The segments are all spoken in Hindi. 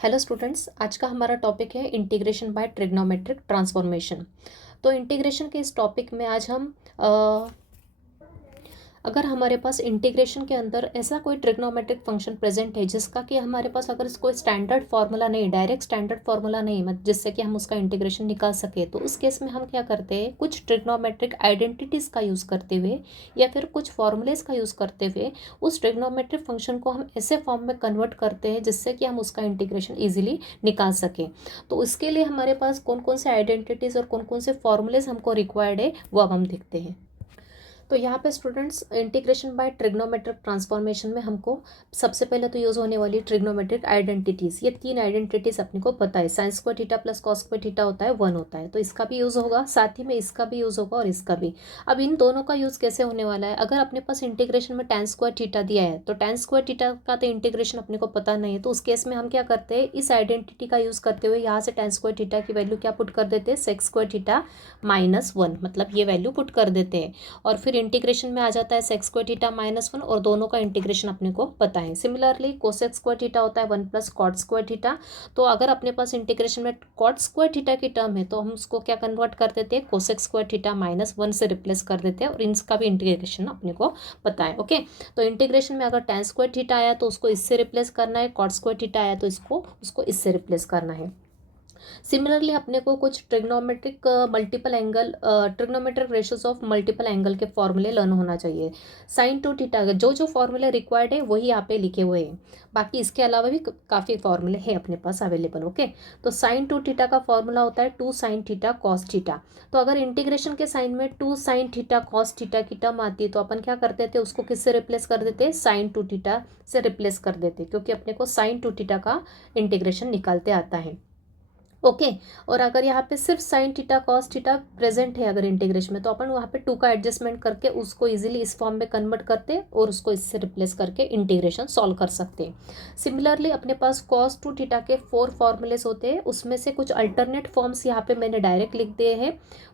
हेलो स्टूडेंट्स, आज का हमारा टॉपिक है इंटीग्रेशन बाय ट्रिग्नोमेट्रिक ट्रांसफॉर्मेशन। तो इंटीग्रेशन के इस टॉपिक में आज हम अगर हमारे पास इंटीग्रेशन के अंदर ऐसा कोई ट्रिग्नोमेट्रिक फंक्शन प्रेजेंट है जिसका कि हमारे पास अगर कोई स्टैंडर्ड फार्मूला नहीं, डायरेक्ट स्टैंडर्ड फार्मूला नहीं, मतलब जिससे कि हम उसका इंटीग्रेशन निकाल सके, तो उस केस में हम क्या करते हैं, कुछ ट्रिग्नोमेट्रिक आइडेंटिटीज़ का यूज़ करते हुए या फिर कुछ फॉर्मूलेज का यूज़ करते हुए उस ट्रिग्नोमेट्रिक फंक्शन को हम ऐसे फॉर्म में कन्वर्ट करते हैं जिससे कि हम उसका इंटीग्रेशन ईजिली निकाल सकें। तो इसके लिए हमारे पास कौन कौन से आइडेंटिटीज़ और कौन कौन से फॉर्मूलेज हमको रिक्वायर्ड है वो अब हम देखते हैं। तो यहाँ पे students integration by trigonometric transformation में हमको सबसे पहले तो यूज़ होने वाली ट्रिग्नोमेट्रिक आइडेंटिटीज़, ये तीन आइडेंटिटीज़ अपने को पता है। Sign square theta plus cos square theta होता है 1 होता है, तो इसका भी यूज़ होगा, साथ ही में इसका भी यूज़ होगा और इसका भी। अब इन दोनों का यूज़ कैसे होने वाला है, अगर अपने पास इंटीग्रेशन में tan स्क्वायर थीटा दिया है तो tan स्क्वायर थीटा का तो इंटीग्रेशन अपने को पता नहीं है, तो उस केस में हम क्या करते हैं, इस आइडेंटिटी का यूज़ करते हुए यहाँ से tan स्क्वायर थीटा की वैल्यू क्या पुट कर देते हैं, सेक्स स्क्वायर थीटा -1, मतलब ये वैल्यू पुट कर देते हैं। और फिर इंटीग्रेशन में आ जाता है सेक्स स्क्वायर थीटा -1 और दोनों का इंटीग्रेशन अपने को पता है। सिमिलरली कोसेक स्क्वायर थीटा होता है 1 प्लस कॉट स्क्वायर थीटा, तो अगर अपने पास इंटीग्रेशन में कॉट स्क्वायर थीटा की टर्म है तो हम उसको क्या कन्वर्ट कर देते हैं, कोसेक स्क्वायर थीटा -1 से रिप्लेस कर देते हैं और इनका भी इंटीग्रेशन अपने को पता है। ओके, तो इंटीग्रेशन में अगर tan स्क्वायर थीटा आया तो उसको इससे रिप्लेस करना है, कॉट स्क्वायर थीटा आया तो उसको इससे रिप्लेस करना है। सिमिलरली अपने को कुछ trigonometric multiple angle, trigonometric ratios of multiple angle के फॉर्मूले लर्न होना चाहिए। साइन टू थीटा जो जो फॉर्मूले रिक्वायर्ड है वही यहाँ पे लिखे हुए हैं, बाकी इसके अलावा भी काफ़ी फॉर्मूले हैं अपने पास अवेलेबल। ओके, तो साइन टू थीटा का फॉर्मूला होता है 2 साइन थीटा कॉस थीटा। तो अगर इंटीग्रेशन के साइन में 2 साइन थीटा कॉस थीटा की टर्म आती है तो अपन क्या करते थे, उसको किससे रिप्लेस कर देते, साइन टू थीटा से रिप्लेस कर देते, क्योंकि अपने को साइन टू थीटा का इंटीग्रेशन निकालते आता है। ओके, और अगर यहाँ पे सिर्फ sign theta cos theta present है अगर इंटीग्रेशन में, तो अपन वहाँ पे 2 का एडजस्टमेंट करके उसको इजीली इस फॉर्म में कन्वर्ट करते और उसको इससे रिप्लेस करके इंटीग्रेशन सॉल्व कर सकते हैं। सिमिलरली अपने पास कॉस टू थीटा के 4 फॉर्मूलेस होते हैं, उसमें से कुछ अल्टरनेट फॉर्म्स यहाँ पे मैंने डायरेक्ट लिख दिए हैं।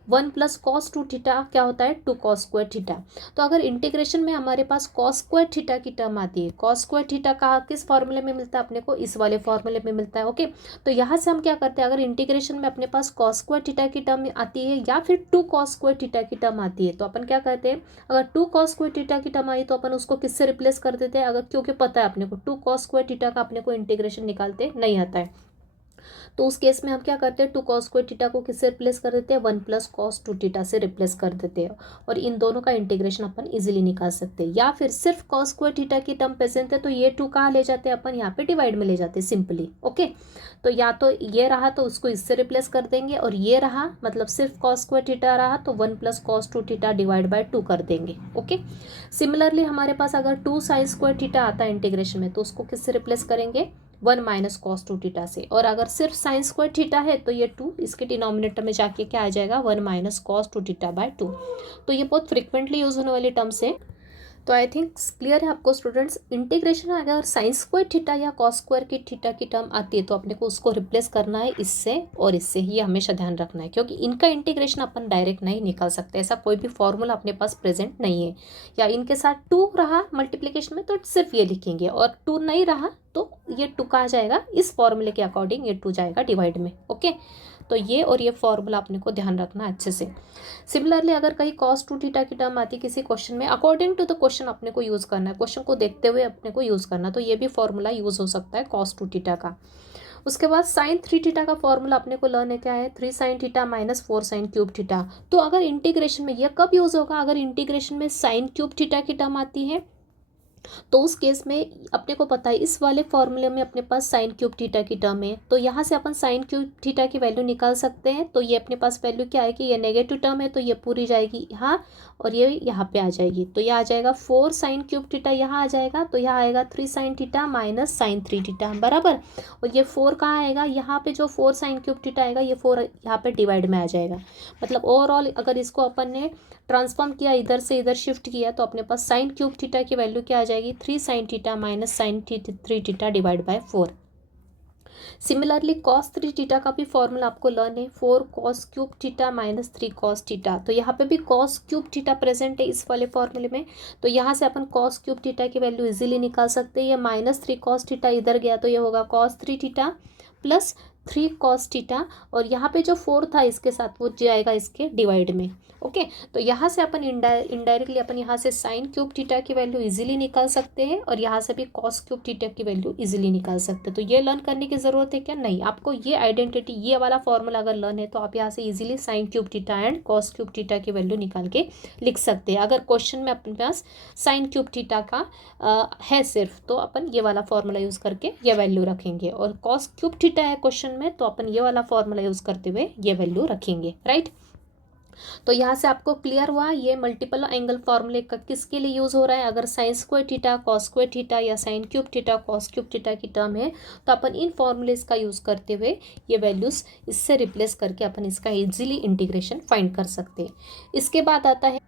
1 प्लस कॉस टू थीटा क्या होता है, 2 कॉस स्क्वायर थीटा। तो अगर इंटीग्रेशन में हमारे पास कॉस स्क्वायर थीटा की टर्म आती है, कॉस स्क्वायर थीटा का किस फॉर्मूले में मिलता है अपने को, इस वाले फॉर्मूले में मिलता है। ओके, तो यहाँ से हम क्या करते हैं, अगर इंटीग्रेशन में अपने पास कॉस स्क्वायर थीटा की टर्म आती है या फिर 2 कॉस स्क्वायर थीटा की टर्म आती है, तो अपन क्या करते हैं, अगर 2 कॉस स्क्वायर थीटा की टर्म आई तो अपन उसको किससे रिप्लेस कर देते हैं, अगर क्योंकि पता है अपने को 2 कॉस स्क्वायर थीटा का अपने को इंटीग्रेशन निकालते नहीं आता है, तो उस केस में हम क्या करते हैं, 2 कॉस स्क्वायर थीटा को किससे रिप्लेस कर देते हैं, 1 प्लस कॉस टू थीटा से रिप्लेस कर देते हैं और इन दोनों का इंटीग्रेशन अपन इजीली निकाल सकते हैं। या फिर सिर्फ कॉस स्क्वायर थीटा की टर्म प्रेजेंट है तो ये 2 कहाँ ले जाते हैं अपन, यहाँ पे डिवाइड में ले जाते हैं सिंपली। ओके, तो या तो ये रहा तो उसको इससे रिप्लेस कर देंगे, और ये रहा मतलब सिर्फ कॉस स्क्वायर थीटा रहा तो 1 plus cos two theta divide bye 2 कर देंगे। ओके, सिमिलरली हमारे पास अगर 2 साइन स्क्वायर थीटा आता है इंटीग्रेशन में तो उसको किससे रिप्लेस करेंगे, 1 माइनस कॉस टू थीटा से, और अगर सिर्फ साइन स्क्वायर थीटा है तो ये 2 इसके डिनोमिनेटर में जाके क्या आ जाएगा, 1 minus cos two theta by 2। तो ये बहुत फ्रिक्वेंटली यूज होने वाली टर्म्स है। तो आई थिंक क्लियर है आपको स्टूडेंट्स। इंटीग्रेशन अगर साइन स्क्वायर थीटा या कॉस स्क्वायर की थीटा की टर्म आती है तो अपने को उसको रिप्लेस करना है इससे और इससे, ये हमेशा ध्यान रखना है, क्योंकि इनका इंटीग्रेशन अपन डायरेक्ट नहीं निकाल सकते, ऐसा कोई भी फॉर्मूला अपने पास प्रेजेंट नहीं है। या इनके साथ 2 रहा मल्टीप्लिकेशन में तो सिर्फ ये लिखेंगे, और 2 नहीं रहा तो ये 2 कहाँ जाएगा, इस फॉर्मूले के अकॉर्डिंग ये 2 जाएगा डिवाइड में। ओके, तो ये और ये फॉर्मूला अपने को ध्यान रखना अच्छे से। सिमिलरली अगर कहीं कॉस टू थीटा की टर्म आती है किसी क्वेश्चन में, अकॉर्डिंग टू द क्वेश्चन अपने को यूज़ करना है, क्वेश्चन को देखते हुए अपने को यूज़ करना, तो ये भी फॉर्मूला यूज़ हो सकता है कॉस टू थीटा का। उसके बाद साइन 3 थीटा का फॉर्मूला अपने को लर्न है, क्या है, 3 sine theta minus 4 sign cube theta. तो अगर इंटीग्रेशन में यह कब यूज़ होगा, अगर इंटीग्रेशन में साइन क्यूब थीटा की टर्म आती है तो उस केस में अपने को पता है इस वाले फॉर्मूले में अपने पास साइन क्यूब थीटा की टर्म है, तो यहाँ से अपन साइन क्यूब थीटा की वैल्यू निकाल सकते हैं। तो ये अपने पास वैल्यू क्या आएगी, ये नेगेटिव टर्म है तो ये पूरी जाएगी यहाँ और ये यहाँ पे आ जाएगी, तो यह आ जाएगा 4 साइन क्यूब थीटा, यहाँ आ जाएगा तो यहाँ आएगा 3 sine theta minus sine 3 theta बराबर। और ये 4 कहाँ आएगा, यहाँ पे जो 4 साइन क्यूब थीटा आएगा ये 4 यहाँ पे डिवाइड में आ जाएगा। मतलब ओवरऑल अगर इसको अपन ने ट्रांसफॉर्म किया, इधर से इधर शिफ्ट किया, तो अपने पास साइन क्यूब थीटा की वैल्यू क्या आ जाएगी, 3 sine theta minus sine 3 theta divide by 4। Similarly cos 3 theta का भी फॉर्मूला आपको लर्न है, 4 cos cube theta minus 3 cos theta. तो यहाँ पे भी कॉस क्यूब थीटा प्रेजेंट है इस वाले फॉर्मूले में, तो यहाँ से अपन कॉस क्यूब थीटा की वैल्यू इजीली निकाल सकते हैं। ये -3 कॉस थीटा इधर गया तो ये होगा cos 3 theta plus 3 cos theta, और यहाँ पे जो 4 था इसके साथ वो जाएगा इसके डिवाइड में। ओके, तो यहाँ से अपन इनडायरेक्टली अपन यहाँ से साइन क्यूब थीटा की वैल्यू इजीली निकाल सकते हैं, और यहाँ से भी कॉस क्यूब थीटा की वैल्यू इजीली निकाल सकते हैं। तो ये लर्न करने की ज़रूरत है क्या? नहीं, आपको ये आइडेंटिटी, ये वाला फॉर्मूला अगर लर्न है तो आप यहाँ से easily sign cube theta and cos cube theta की वैल्यू निकाल के लिख सकते हैं। अगर क्वेश्चन में अपने पास साइन क्यूब थीटा का है सिर्फ, तो अपन ये वाला फॉर्मूला यूज़ करके ये वैल्यू रखेंगे, और कॉस क्यूब थीटा है क्वेश्चन में तो अपन ये वाला फॉर्मूला यूज़ करते हुए ये वैल्यू रखेंगे, राइट। तो यहाँ से आपको क्लियर हुआ ये मल्टीपल एंगल फॉर्मूले का किसके लिए यूज़ हो रहा है। अगर sine square theta, cos square theta या sine cube theta, cos cube theta की टर्म है तो अपन इन फॉर्मूलेस का यूज़ करते हुए ये वैल्यूज़ इससे रिप्लेस करके अपन इसका इजीली इंटीग्रेशन फाइंड कर सकते हैं। इसके बाद आता है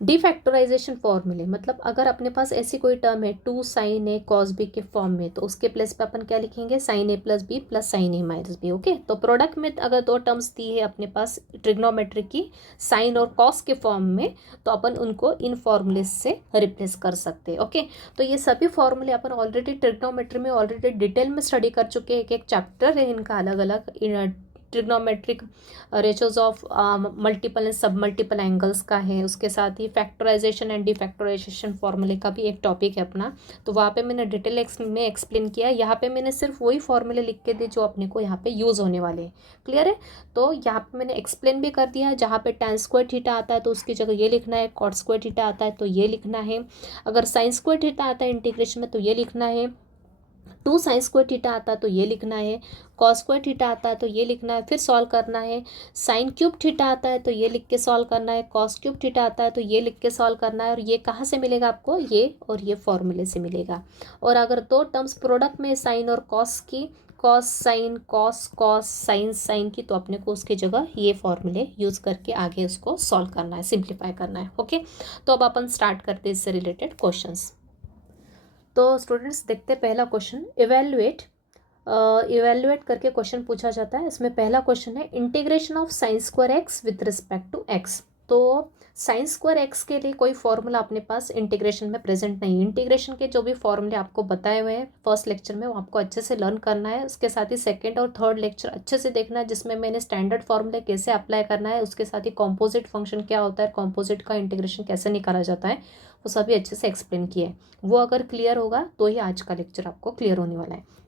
डिफैक्टराइजेशन फॉर्मूले, मतलब अगर अपने पास ऐसी कोई टर्म है 2 साइन ए कॉस बी के फॉर्म में, तो उसके प्लेस पे अपन क्या लिखेंगे, साइन ए प्लस बी प्लस साइन ए माइनस बी। ओके, तो प्रोडक्ट में अगर दो टर्म्स दी है अपने पास ट्रिग्नोमेट्री की साइन और कॉस के फॉर्म में, तो अपन उनको इन फॉर्मूले से रिप्लेस कर सकते हैं। ओके, तो ये सभी फॉर्मूले अपन ऑलरेडी ट्रिग्नोमेट्री में ऑलरेडी डिटेल में स्टडी कर चुके हैं। एक एक चैप्टर है इनका अलग अलग, trigonometric ratios of multiple and सब मल्टीपल एंगल्स का है, उसके साथ ही फैक्टराइजेशन एंड डिफैक्टराइजेशन फॉर्मूले का भी एक टॉपिक है अपना, तो वहाँ पे मैंने डिटेल में एक्सप्लेन किया। यहाँ पे मैंने सिर्फ वही फॉर्मूले लिख के दिए जो अपने को यहाँ पे यूज़ होने वाले हैं। क्लियर है? तो यहाँ पे मैंने एक्सप्लेन भी कर दिया है। जहाँ पे tan स्क्वायर थीटा आता है तो उसकी जगह ये लिखना है, cot स्क्वायर थीटा आता है तो ये लिखना है, अगर sin स्क्वायर थीटा आता है इंटीग्रेशन में तो ये लिखना है, 2 साइन स्क्वायर थीटा आता है तो ये लिखना है, कॉस स्क्वायर थीटा आता है तो ये लिखना है, फिर सॉल्व करना है। साइन क्यूब थीटा आता है तो ये लिख के सॉल्व करना है, कॉस क्यूब थीटा आता है तो ये लिख के सॉल्व करना है, और ये कहाँ से मिलेगा आपको, ये और ये फॉर्मूले से मिलेगा। और अगर दो टर्म्स प्रोडक्ट में साइन और कॉस की, cos sine cos cos sine sine की, तो अपने को उसकी जगह ये फॉर्मूले यूज़ करके आगे उसको सॉल्व करना है, सिंप्लीफाई करना है। ओके, तो अब अपन स्टार्ट करते हैं इससे रिलेटेड क्वेश्चंस। तो स्टूडेंट्स देखते हैं पहला क्वेश्चन, इवेल्युएट करके क्वेश्चन पूछा जाता है। इसमें पहला क्वेश्चन है integration of sine square x with respect to x. तो साइन स्क्वायर एक्स के लिए कोई फॉर्मूला अपने पास इंटीग्रेशन में प्रेजेंट नहीं है। इंटीग्रेशन के जो भी फॉर्मूले आपको बताए हुए हैं फर्स्ट लेक्चर में वो आपको अच्छे से लर्न करना है। उसके साथ ही सेकंड और थर्ड लेक्चर अच्छे से देखना है जिसमें मैंने स्टैंडर्ड फॉर्मूले कैसे अप्लाई करना है, उसके साथ ही कॉम्पोजिट फंक्शन क्या होता है, कॉम्पोजिट का इंटीग्रेशन कैसे निकाला जाता है, वो सभी अच्छे से एक्सप्लेन किए हैं। वो अगर क्लियर होगा तो ही आज का लेक्चर आपको क्लियर होने वाला है।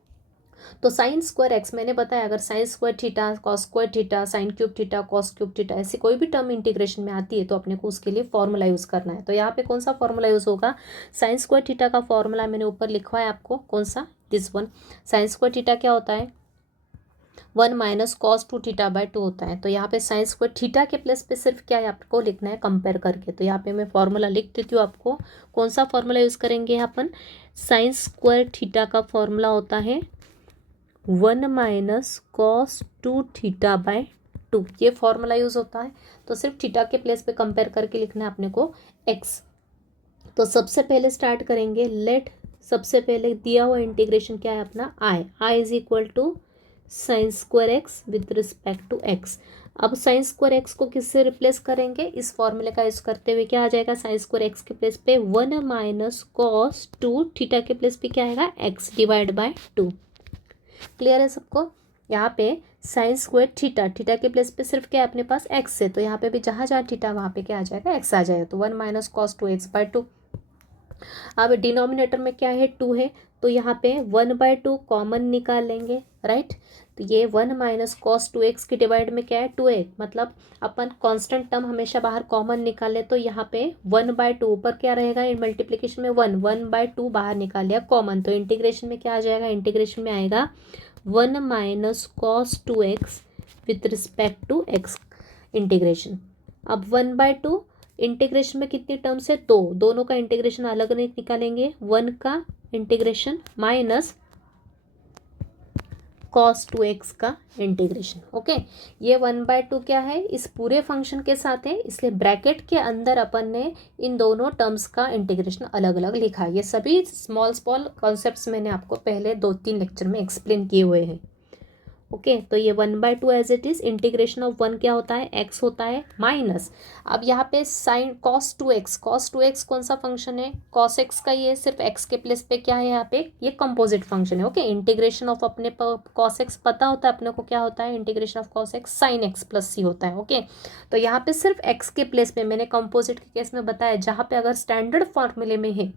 तो साइन स्क्वायर एक्स मैंने बताया, अगर sine square theta, cos square theta, sign cube theta, cos cube theta, ऐसी कोई भी टर्म इंटीग्रेशन में आती है तो अपने को उसके लिए फॉर्मूला यूज़ करना है। तो यहाँ पे कौन सा फॉर्मूला यूज़ होगा, साइन स्क्वायर थीटा का फॉर्मूला मैंने ऊपर लिखवा है आपको, कौन सा, this one. Sign square theta क्या होता है, 1 माइनस कॉस 2 थीटा बाय 2 होता है। तो यहाँ पे साइन स्क्वायर थीटा के प्लेस पे सिर्फ क्या है आपको लिखना है, कंपेयर करके। तो यहाँ पे मैं फॉर्मूला लिख देती हूँ आपको, कौन सा फॉर्मूला यूज़ करेंगे अपन, साइन स्क्वायर थीटा का फॉर्मूला होता है 1 माइनस कॉस 2 थीटा बाय 2, ये फॉर्मूला यूज़ होता है। तो सिर्फ थीटा के प्लेस पे कंपेयर करके लिखना है अपने को एक्स। तो सबसे पहले स्टार्ट करेंगे, लेट सबसे पहले दिया हुआ इंटीग्रेशन क्या है अपना, I is equal to sine square x with respect to x. अब साइन स्क्वायर एक्स को किससे रिप्लेस करेंगे, इस फॉर्मूले का यूज करते हुए क्या आ जाएगा, साइन स्क्वायर एक्स के प्लेस पे 1 माइनस कॉस 2 थीटा के प्लेस पे क्या आएगा, एक्स डिवाइड बाय 2। क्लियर है सबको? यहाँ पे साइन स्क्वायर थीटा, थीटा के प्लेस पे सिर्फ क्या है अपने पास, एक्स है, तो यहाँ पे भी जहाँ जहाँ थीटा वहाँ पे क्या आ जाएगा, एक्स आ जाएगा। तो 1 माइनस कॉस 2 एक्स बाय 2। अब डिनोमिनेटर में क्या है, 2 है, तो यहाँ पे 1/2 कॉमन निकाल लेंगे, राइट। तो ये 1 माइनस कॉस 2x की डिवाइड में क्या है, 2a, मतलब अपन कांस्टेंट टर्म हमेशा बाहर कॉमन निकाले, तो यहाँ पे 1/2 ऊपर क्या रहेगा, इन मल्टीप्लिकेशन में 1/2 बाहर निकाल लिया कॉमन, तो इंटीग्रेशन में क्या आ जाएगा, इंटीग्रेशन में आएगा 1 minus cos 2x with respect to x integration. अब 1/2 इंटीग्रेशन में कितनी टर्म्स है, दो, दोनों का इंटीग्रेशन अलग नहीं निकालेंगे, 1 का इंटीग्रेशन माइनस कॉस 2x का इंटीग्रेशन। ओके, ये 1/2 क्या है, इस पूरे फंक्शन के साथ है, इसलिए ब्रैकेट के अंदर अपन ने इन दोनों टर्म्स का इंटीग्रेशन अलग अलग लिखा है। ये सभी स्मॉल कॉन्सेप्ट्स मैंने आपको पहले 2-3 लेक्चर में एक्सप्लेन किए हुए हैं। ओके तो ये 1/2 as it is, integration of 1 क्या होता है, x होता है, माइनस अब यहाँ पे साइन cos 2x कौन सा फंक्शन है, cos x का, ये सिर्फ x के प्लेस पे क्या है यहाँ पे, ये कंपोजिट फंक्शन है। ओके इंटीग्रेशन ऑफ अपने cos x पता होता है अपने को क्या होता है, integration of cos x sin x plus c होता है। ओके तो यहाँ पे सिर्फ x के प्लेस पे, मैंने कंपोजिट के केस में बताया जहाँ पे अगर स्टैंडर्ड फॉर्मूले में है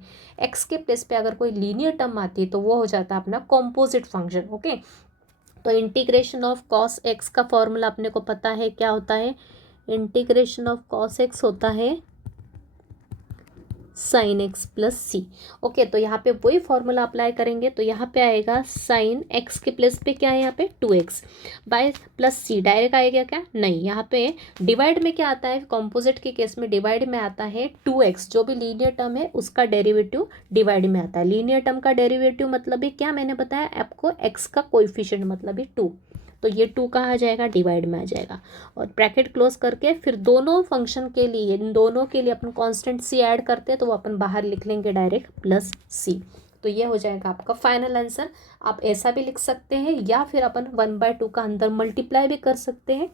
x के प्लेस पे अगर कोई लीनियर टर्म आती है तो वो हो जाता है अपना कंपोजिट फंक्शन। ओके तो इंटीग्रेशन ऑफ cos x का फॉर्मूला अपने को पता है क्या होता है, इंटीग्रेशन ऑफ cos x होता है साइन एक्स प्लस सी। ओके तो यहाँ पे वही फॉर्मूला अप्लाई करेंगे तो यहाँ पे आएगा साइन एक्स के प्लेस पे क्या है यहाँ पे 2x बाय प्लस सी, डायरेक्ट आएगा क्या, नहीं, यहाँ पे डिवाइड में क्या आता है, कॉम्पोजिट के केस में डिवाइड में आता है 2x, जो भी लीनियर टर्म है उसका डेरिवेटिव डिवाइड में आता है। लीनियर टर्म का डेरिवेटिव मतलब है क्या, मैंने बताया आपको x का कोएफिशिएंट मतलब है 2, तो ये 2 कहाँ आ जाएगा, डिवाइड में आ जाएगा। और ब्रैकेट क्लोज करके फिर दोनों फंक्शन के लिए, इन दोनों के लिए अपन कांस्टेंट सी ऐड करते हैं तो वो अपन बाहर लिख लेंगे डायरेक्ट प्लस सी। तो ये हो जाएगा आपका फाइनल आंसर। आप ऐसा भी लिख सकते हैं या फिर अपन 1/2 का अंदर मल्टीप्लाई भी कर सकते हैं।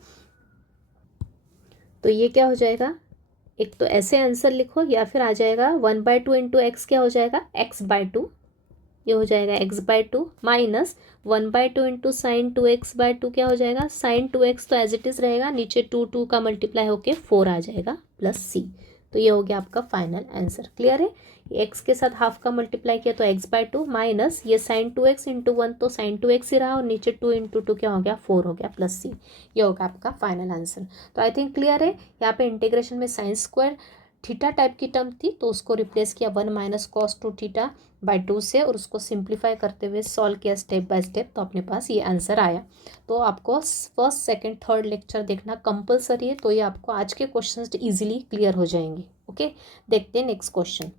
तो ये क्या हो जाएगा, एक तो ऐसे आंसर लिखो या फिर आ जाएगा 1/2 इंटू एक्स क्या हो जाएगा x/2, ये हो जाएगा x/2 minus 1/2 into sine 2x/2 क्या हो जाएगा, साइन 2x तो एज इट इज़ रहेगा, नीचे 2 का मल्टीप्लाई होके 4 आ जाएगा प्लस सी। तो ये हो गया आपका फाइनल आंसर। क्लियर है, ये x के साथ हाफ का मल्टीप्लाई किया तो x/2 माइनस ये साइन 2x इंटू 1 तो साइन 2x ही रहा और नीचे 2 इंटू 2 क्या हो गया 4 हो गया प्लस सी। ये होगा आपका फाइनल आंसर। तो आई थिंक क्लियर है। यहाँ पे इंटीग्रेशन में साइन स्क्वायर थीटा टाइप की टर्म थी तो उसको रिप्लेस किया 1 माइनस कॉस 2 थीटा बाय 2 से और उसको सिंप्लीफाई करते हुए सॉल्व किया स्टेप बाय स्टेप, तो अपने पास ये आंसर आया। तो आपको फर्स्ट सेकंड थर्ड लेक्चर देखना कंपलसरी है, तो ये आपको आज के क्वेश्चंस इजीली क्लियर हो जाएंगे। ओके देखते हैं नेक्स्ट क्वेश्चन।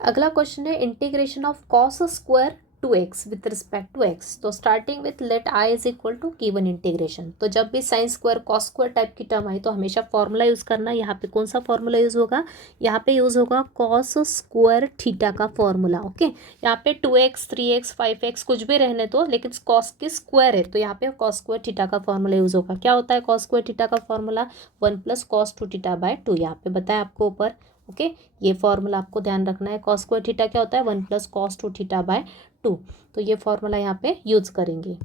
अगला क्वेश्चन है integration of cos square 2x with respect to x। तो starting with let i is equal to given integration. तो जब भी sine square cos square type की टर्म आई तो हमेशा फॉर्मूला यूज़ करना। यहाँ पे कौन सा फॉर्मूला यूज़ होगा, यहाँ पे यूज़ होगा कॉस स्क्वायर थीटा का फॉर्मूला। ओके यहाँ पे 2x 3x 5x कुछ भी रहने दो, लेकिन कॉस की स्क्वायर है तो यहाँ पे कॉस स्क्वायर थीटा का फॉर्मूला यूज़ होगा। क्या होता है कॉस स्क्वायर थीटा का formula, 1 plus cos 2 theta by 2, यहाँ पे बताया आपको ऊपर। ओके ये फॉर्मूला आपको ध्यान रखना है। कॉस स्क्वायर थीटा क्या होता है, 1 प्लस कॉस 2 थीटा बाय 2, तो ये फॉर्मूला यहाँ पे यूज करेंगे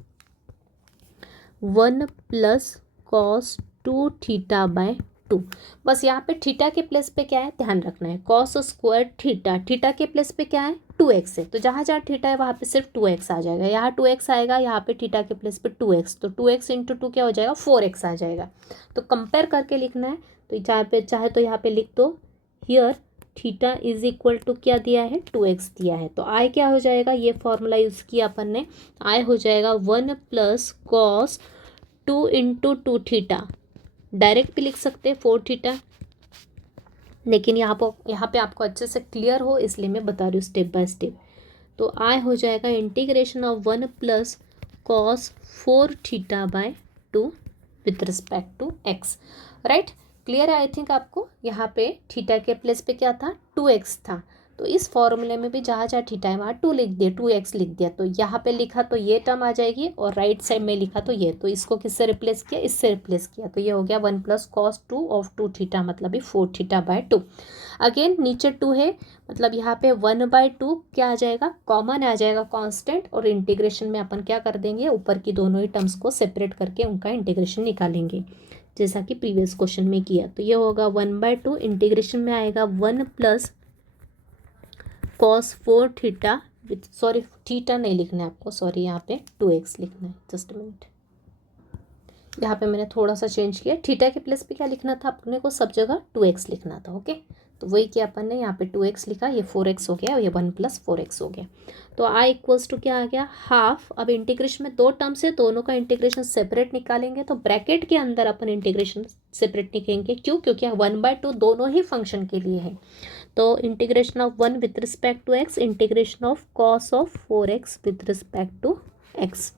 1 प्लस कॉस 2 थीटा बाय 2। बस यहाँ पे थीटा के प्लेस पे क्या है ध्यान रखना है, कॉस स्क्वायर थीटा, थीटा के प्लेस पे क्या है 2x है, तो जहाँ जहाँ थीटा है वहाँ पे सिर्फ 2x आ जाएगा। यहाँ 2x आएगा, यहाँ पे थीटा के प्लेस पे 2x, तो 2x इंटू 2 क्या हो जाएगा 4x आ जाएगा। तो कंपेयर करके लिखना है, तो चाहे तो यहाँ पे लिख दो here theta is equal to क्या दिया है 2x दिया है, तो आई क्या हो जाएगा, ये फॉर्मूला यूज़ किया अपन ने, आई हो जाएगा 1 plus cos 2 into 2 theta, direct भी लिख सकते हैं 4 थीटा, लेकिन यहाँ पे आपको अच्छे से क्लियर हो इसलिए मैं बता रही हूँ स्टेप बाय स्टेप। तो आई हो जाएगा integration of 1 plus cos 4 theta by 2 with respect to x। Right clear है आई थिंक आपको। यहाँ पे थीटा के प्लेस पे क्या था 2x था, तो इस फॉर्मूले में भी जहाँ जहाँ थीटा है वहाँ 2 लिख दिया, 2x लिख दिया, तो यहाँ पे लिखा तो ये टर्म आ जाएगी और राइट साइड में लिखा तो ये, तो इसको किससे रिप्लेस किया, इससे रिप्लेस किया, तो ये हो गया 1 प्लस कॉस 2 ऑफ 2 थीटा मतलब ही 4 थीटा बाय 2। अगेन नीचे 2 है मतलब यहाँ पे 1/2 क्या आ जाएगा, कॉमन आ जाएगा कांस्टेंट, और इंटीग्रेशन में अपन क्या कर देंगे ऊपर की दोनों ही टर्म्स को सेपरेट करके उनका इंटीग्रेशन निकालेंगे जैसा कि प्रीवियस क्वेश्चन में किया। तो ये होगा 1/2 इंटीग्रेशन में आएगा 1 plus cos 4 theta with, sorry theta नहीं लिखना है आपको, सॉरी यहाँ पे 2x लिखना है, जस्ट मिनट, यहाँ पे मैंने थोड़ा सा चेंज किया, थीटा के प्लेस पे क्या लिखना था अपने को, सब जगह 2x लिखना था। ओके तो वही किया अपन ने, यहाँ पे 2x लिखा, ये 4x हो गया और ये 1 प्लस 4x हो गया। तो आई इक्वल्स टू क्या आ गया हाफ। अब इंटीग्रेशन में दो टर्म्स है, दोनों का इंटीग्रेशन सेपरेट निकालेंगे, तो ब्रैकेट के अंदर अपन इंटीग्रेशन सेपरेट निकालेंगे, क्यों, क्योंकि 1/2 दोनों ही फंक्शन के लिए है। तो integration of 1 with respect to x, integration of cos of 4x with respect to x।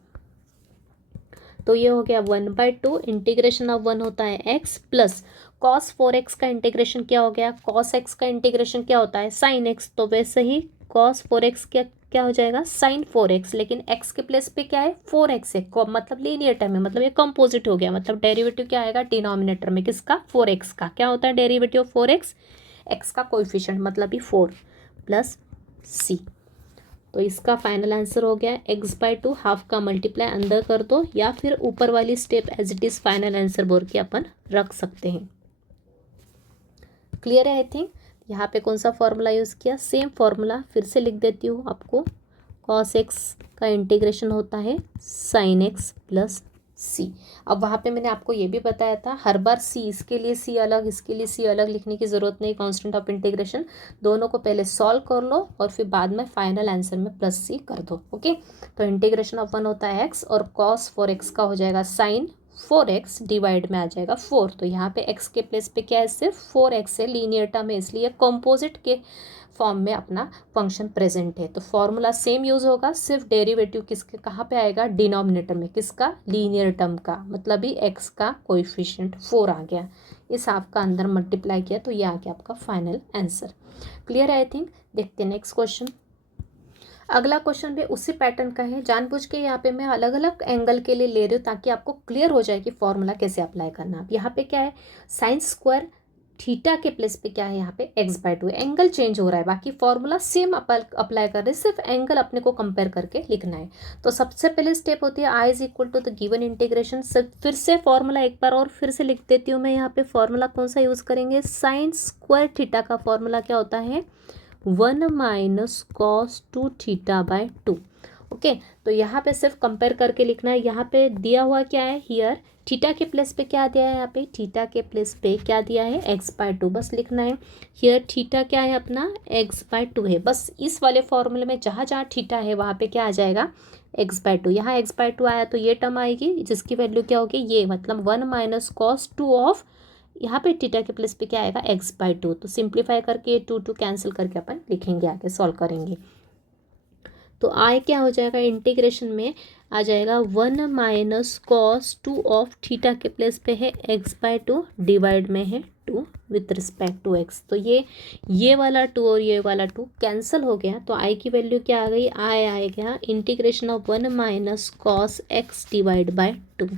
तो ये हो गया 1/2 इंटीग्रेशन ऑफ 1 होता है x प्लस कॉस 4x का इंटीग्रेशन क्या हो गया, कॉस x का इंटीग्रेशन क्या होता है साइन x, तो वैसे ही कॉस 4x क्या हो जाएगा साइन 4x, लेकिन x के प्लेस पे क्या है 4x है, मतलब लीनियर टर्म है, मतलब ये कंपोजिट हो गया, मतलब डेरिवेटिव क्या आएगा डिनोमिनेटर में किसका 4x का। क्या होता है डेरिवेटिव 4x, x का कोएफिशिएंट मतलब ही 4 प्लस c। तो इसका फाइनल आंसर हो गया x/2 हाफ का मल्टीप्लाई अंदर कर दो, या फिर ऊपर वाली step as it is final answer बोल के अपन रख सकते हैं। क्लियर है आई थिंक। यहाँ पे कौन सा फॉर्मूला यूज़ किया, सेम फॉर्मूला फिर से लिख देती हूँ आपको। cos x का इंटीग्रेशन होता है sin x प्लस c। अब वहाँ पे मैंने आपको ये भी बताया था हर बार c, इसके लिए c अलग, इसके लिए c अलग लिखने की ज़रूरत नहीं, कांस्टेंट ऑफ इंटीग्रेशन दोनों को पहले सॉल्व कर लो और फिर बाद में फाइनल आंसर में प्लस c कर दो। ओके, तो इंटीग्रेशन ऑफ 1 होता है x और cos 4x का हो जाएगा sin 4x डिवाइड में आ जाएगा 4। तो यहाँ पे x के प्लेस पे क्या है सिर्फ 4x है, लीनियर टर्म है, इसलिए कंपोजिट के फॉर्म में अपना फंक्शन प्रेजेंट है। तो फॉर्मूला सेम यूज़ होगा, सिर्फ डेरिवेटिव किसके कहाँ पे आएगा डिनोमिनेटर में, किसका लीनियर टर्म का, मतलब ही x का कोएफिशिएंट 4 आ गया, इस हाफ का अंदर मल्टीप्लाई किया तो ये आ गया आपका फाइनल आंसर। क्लियर है आई थिंक। देखते हैं नेक्स्ट क्वेश्चन। अगला क्वेश्चन भी उसी पैटर्न का है, जानबूझ के यहाँ पे मैं अलग अलग एंगल के लिए ले रही हूँ ताकि आपको क्लियर हो जाए कि फॉर्मूला कैसे अप्लाई करना। अब यहाँ पे क्या है साइन स्क्वायर थीटा के प्लेस पे क्या है यहाँ पे x/2, एंगल चेंज हो रहा है, बाकी फॉर्मूला सेम अप्लाई कर रहे हैं, सिर्फ एंगल अपने को कंपेयर करके लिखना है। तो सबसे पहले स्टेप होती है i = द गिवन इंटीग्रेशन। फिर से फॉर्मूला एक बार और फिर से लिख देती हूँ मैं। यहाँ पे फॉर्मूला कौन सा यूज़ करेंगे, साइन स्क्वायर थीटा का फॉर्मूला क्या होता है 1 - cos 2θ/2। ओके, तो यहाँ पे सिर्फ कंपेयर करके लिखना है। यहाँ पे दिया हुआ क्या है हियर, थीटा के प्लेस पे क्या दिया है, यहाँ पे थीटा के प्लेस पे क्या दिया है x/2, बस लिखना है। हियर थीटा क्या है अपना x/2 है, बस इस वाले फॉर्मूले में जहाँ जहाँ थीटा है वहाँ पे क्या आ जाएगा x/2। यहाँ x/2 आया तो ये टर्म आएगी जिसकी वैल्यू क्या होगी, ये मतलब 1 - cos 2 ऑफ, यहाँ पे थीटा के प्लेस पे क्या आएगा x/2। तो सिंप्लीफाई करके ये 2 कैंसिल करके अपन लिखेंगे, आगे सॉल्व करेंगे। तो आई क्या हो जाएगा इंटीग्रेशन में आ जाएगा 1 - cos 2 ऑफ थीटा के प्लेस पे है x/2 डिवाइड में है 2 विथ रिस्पेक्ट टू x। तो ये वाला 2 और ये वाला 2 कैंसिल हो गया, तो आई की वैल्यू क्या आ गई, आई आएगा integration of 1 - cos x divide by 2।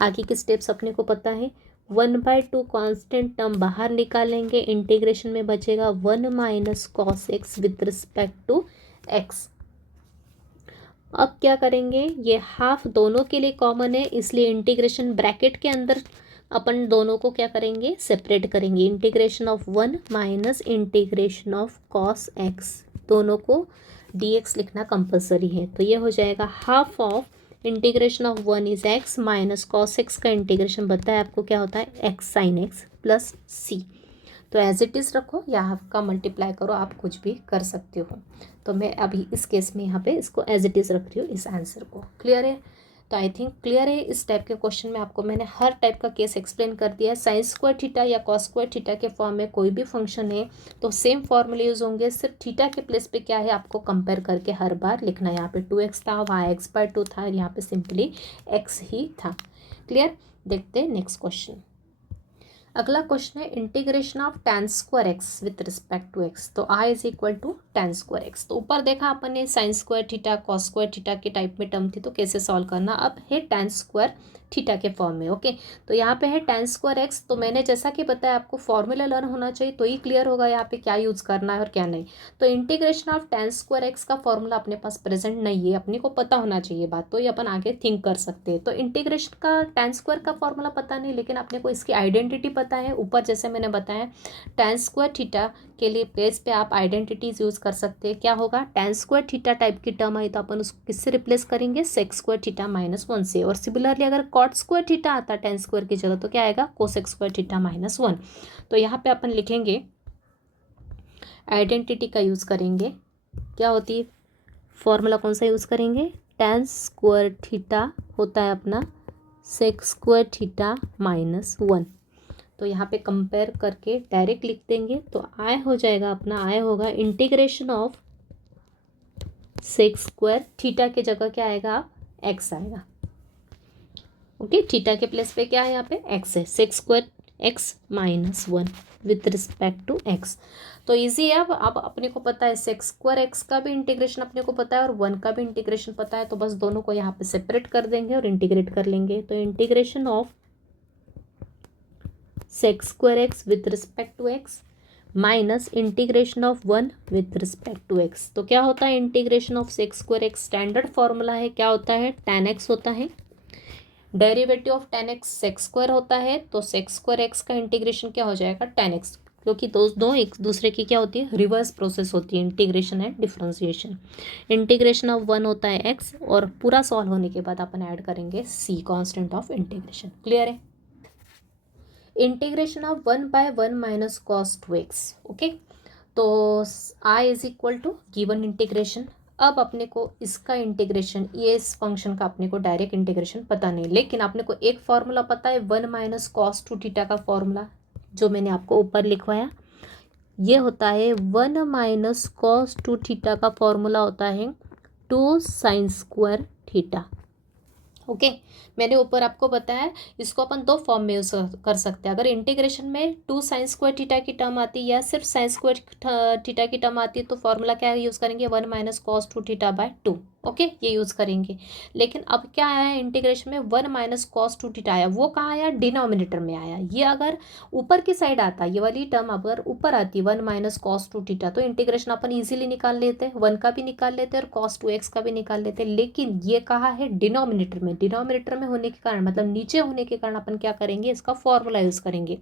आगे के स्टेप्स अपने को पता है, 1/2 कांस्टेंट टर्म बाहर निकालेंगे, इंटीग्रेशन में बचेगा 1 - cos x with respect to x। अब क्या करेंगे, ये हाफ दोनों के लिए कॉमन है, इसलिए इंटीग्रेशन ब्रैकेट के अंदर अपन दोनों को क्या करेंगे सेपरेट करेंगे। Integration of 1 minus integration of cos x, दोनों को dx लिखना कंपलसरी है। तो ये हो जाएगा half of integration of 1 is x minus cos x का इंटीग्रेशन बताया आपको क्या होता है x sin x plus c। तो एज इट इज़ रखो या आपका मल्टीप्लाई करो, आप कुछ भी कर सकते हो। तो मैं अभी इस केस में यहाँ पे इसको एज इट इज़ रख रही हूँ इस आंसर को। क्लियर है। तो आई थिंक क्लियर है। इस टाइप के क्वेश्चन में आपको मैंने हर टाइप का केस एक्सप्लेन कर दिया है। साइन स्क्वायर थीटा या कॉस स्क्वायर थीटा के फॉर्म में कोई भी फंक्शन है तो सेम फॉर्मूले यूज होंगे, सिर्फ थीटा के प्लेस पे क्या है आपको कंपेयर करके हर बार लिखना है। यहाँ पे 2x था, वहाँ x/2 था, यहाँ पे सिंपली x ही था। क्लियर। देखते हैं नेक्स्ट क्वेश्चन। अगला क्वेश्चन है integration of tan square x with respect to x. तो i is equal to tan square x. तो ऊपर देखा अपन ने sine square theta cos square theta के टाइप में टर्म थी तो कैसे सॉल्व करना। अब है tan स्क्वायर थीटा के फॉर्म में। ओके, तो यहाँ पे है tan स्क्वायर एक्स। तो मैंने जैसा कि बताया आपको फॉर्मूला लर्न होना चाहिए तो ही क्लियर होगा यहाँ पे क्या यूज़ करना है और क्या नहीं। तो integration of tan square x का फॉर्मूला अपने पास प्रेजेंट नहीं है, अपने को पता होना चाहिए बात, तो ये अपन आगे थिंक कर सकते हैं। तो इंटीग्रेशन का tan स्क्वायर का फॉर्मूला पता नहीं, लेकिन अपने को इसकी आइडेंटिटी पता है। ऊपर जैसे मैंने बताया tan स्क्वायर थीटा के लिए प्लेस पे आप आइडेंटिटीज यूज़ कर सकते हैं। क्या होगा, tan स्क्वायर थीटा टाइप की टर्म आई तो अपन उसको किससे रिप्लेस करेंगे, sec स्क्वायर थीटा -1 से। और सिमिलरली अगर cot स्क्वायर थीटा आता tan स्क्वायर की जगह तो क्या आएगा cosec स्क्वायर थीटा -1। तो यहाँ पे अपन लिखेंगे आइडेंटिटी का यूज़ करेंगे। क्या होती है फॉर्मूला, कौन सा यूज़ करेंगे, tan स्क्वायर थीटा होता है अपना sec स्क्वायर थीटा -1। तो यहाँ पे कंपेयर करके डायरेक्ट लिख देंगे तो आय हो जाएगा अपना, आय होगा integration of sec square theta के जगह क्या आएगा एक्स आएगा। ओके, थीटा के प्लेस पे क्या है यहाँ पे एक्स है, sec square x -1 with respect to x. तो इजी है। अब अपने को पता है सेक्स स्क्वायर एक्स का भी इंटीग्रेशन अपने को पता है और 1 का भी इंटीग्रेशन पता है, तो बस दोनों को यहाँ पे सेपरेट कर देंगे और इंटीग्रेट कर लेंगे। तो integration of sec square x with respect to x minus integration of 1 with respect to x. तो क्या होता है integration of sec square x? Standard formula है, क्या होता है? tan x होता है। Derivative of tan x sec square होता है, तो सेक्स स्क्वायर एक्स का इंटीग्रेशन क्या हो जाएगा? tan x, क्योंकि दो एक दूसरे की क्या होती है? रिवर्स प्रोसेस होती है, integration and differentiation. Integration of 1 होता है x, और पूरा सॉल्व होने के बाद अपन ऐड करेंगे c, constant of integration. Clear है? Integration of 1/1 minus cos 2x। Okay, तो I is equal to given integration. अब अपने को इसका इंटीग्रेशन, ये इस फंक्शन का अपने को डायरेक्ट इंटीग्रेशन पता नहीं, लेकिन अपने को एक फॉर्मूला पता है 1 माइनस कॉस 2 थीटा का फॉर्मूला, जो मैंने आपको ऊपर लिखवाया। ये होता है 1 माइनस कॉस 2 थीटा का फॉर्मूला होता है 2 साइन स्क्वायर थीटा। ओके, मैंने ऊपर आपको बताया इसको अपन दो फॉर्म में यूज कर सकते हैं। अगर इंटीग्रेशन में 2 साइन स्क्वायर थीटा की टर्म आती है या सिर्फ साइन स्क्वायर थीटा की टर्म आती है, तो फॉर्मूला क्या यूज़ करेंगे? 1 minus cos 2 theta by 2। Okay, ये यूज़ करेंगे। लेकिन अब क्या आया है इंटीग्रेशन में? 1 माइनस कॉस 2 थीटा आया, वो कहाँ आया? डिनोमिनेटर में आया। ये अगर ऊपर की साइड आता, ये वाली टर्म अगर ऊपर आती 1 माइनस कॉस 2 थीटा, तो इंटीग्रेशन अपन इजीली निकाल लेते हैं, 1 का भी निकाल लेते हैं और कॉस 2x का भी निकाल लेते हैं। लेकिन ये कहाँ है? डिनोमिनेटर में। डिनोमिनेटर में होने के कारण, मतलब नीचे होने के कारण, अपन क्या करेंगे? इसका फॉर्मूला यूज़ करेंगे।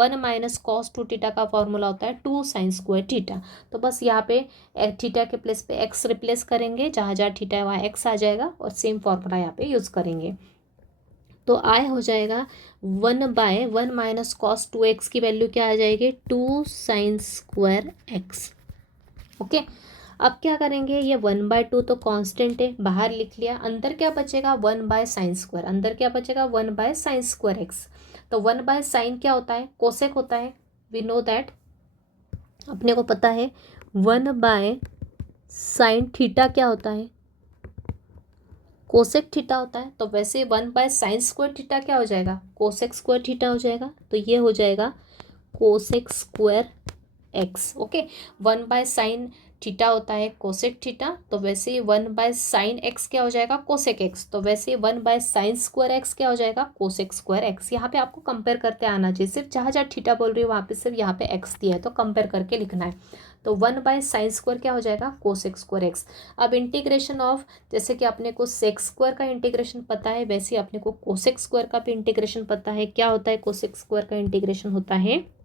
1 माइनस कॉस 2 थीटा का फॉर्मूला होता है 2 साइन स्क्वायर थीटा। तो बस यहाँ पे थीटा के प्लेस पे एक्स रिप्लेस करेंगे, जहाँ जहाँ थीटा है वहाँ एक्स आ जाएगा, और सेम फॉर्मूला यहाँ पे यूज़ करेंगे। तो आई हो जाएगा 1/1 माइनस कॉस 2x की वैल्यू क्या आ जाएगी? 2 साइन स्क्वायर एक्स। ओके, अब क्या करेंगे? ये 1/2 तो कांस्टेंट है, बाहर लिख लिया। अंदर क्या बचेगा? 1/sin square. अंदर क्या बचेगा? 1/sin square x. तो 1/sin क्या होता है? कोसेक होता है। वी नो दैट, अपने को पता है 1/sin थीटा क्या होता है? कोसेक थीटा होता है। तो वैसे 1/sin स्क्वायर थीटा क्या हो जाएगा? कोसेक स्क्वायर थीटा हो जाएगा। तो ये हो जाएगा cosec square x. Okay, 1/sin theta होता है कोसेक थीटा, तो वैसे 1/sin एक्स क्या हो जाएगा? Cosec x. तो वैसे 1/sin स्क्वायर एक्स क्या हो जाएगा? Cosec square x. यहाँ पे आपको कंपेयर करते आना चाहिए, सिर्फ जहाँ जहाँ थीटा बोल रही है वहाँ पे सिर्फ यहाँ पे एक्स दिया है, तो कंपेयर करके लिखना है। तो 1/sin स्क्वायर क्या हो जाएगा? Cosec square x. अब इंटीग्रेशन ऑफ, जैसे कि अपने को सेक्स स्क्वायर का इंटीग्रेशन पता है, वैसे ही अपने को कोसेक स्क्वायर का भी इंटीग्रेशन पता है। क्या होता है कोसेक स्क्वायर का इंटीग्रेशन? होता है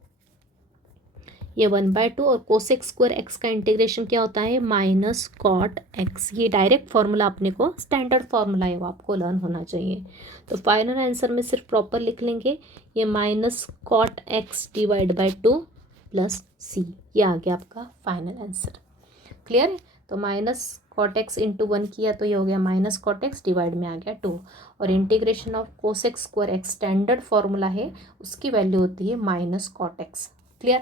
ये 1/2, और कोसेक स्क्वायर एक्स का इंटीग्रेशन क्या होता है? Minus cot x. ये डायरेक्ट फॉर्मूला अपने को, स्टैंडर्ड फॉर्मूला है, वो आपको लर्न होना चाहिए। तो फाइनल आंसर में सिर्फ प्रॉपर लिख लेंगे, ये minus cot x divide by 2 plus C. ये आ गया आपका फाइनल आंसर। क्लियर है? तो माइनस कॉट एक्स इंटू 1 किया तो ये हो गया माइनस कॉट एक्स, डिवाइड में आ गया 2, और integration of cosec square x standard formula है, उसकी वैल्यू होती है माइनस कॉट एक्स। क्लियर?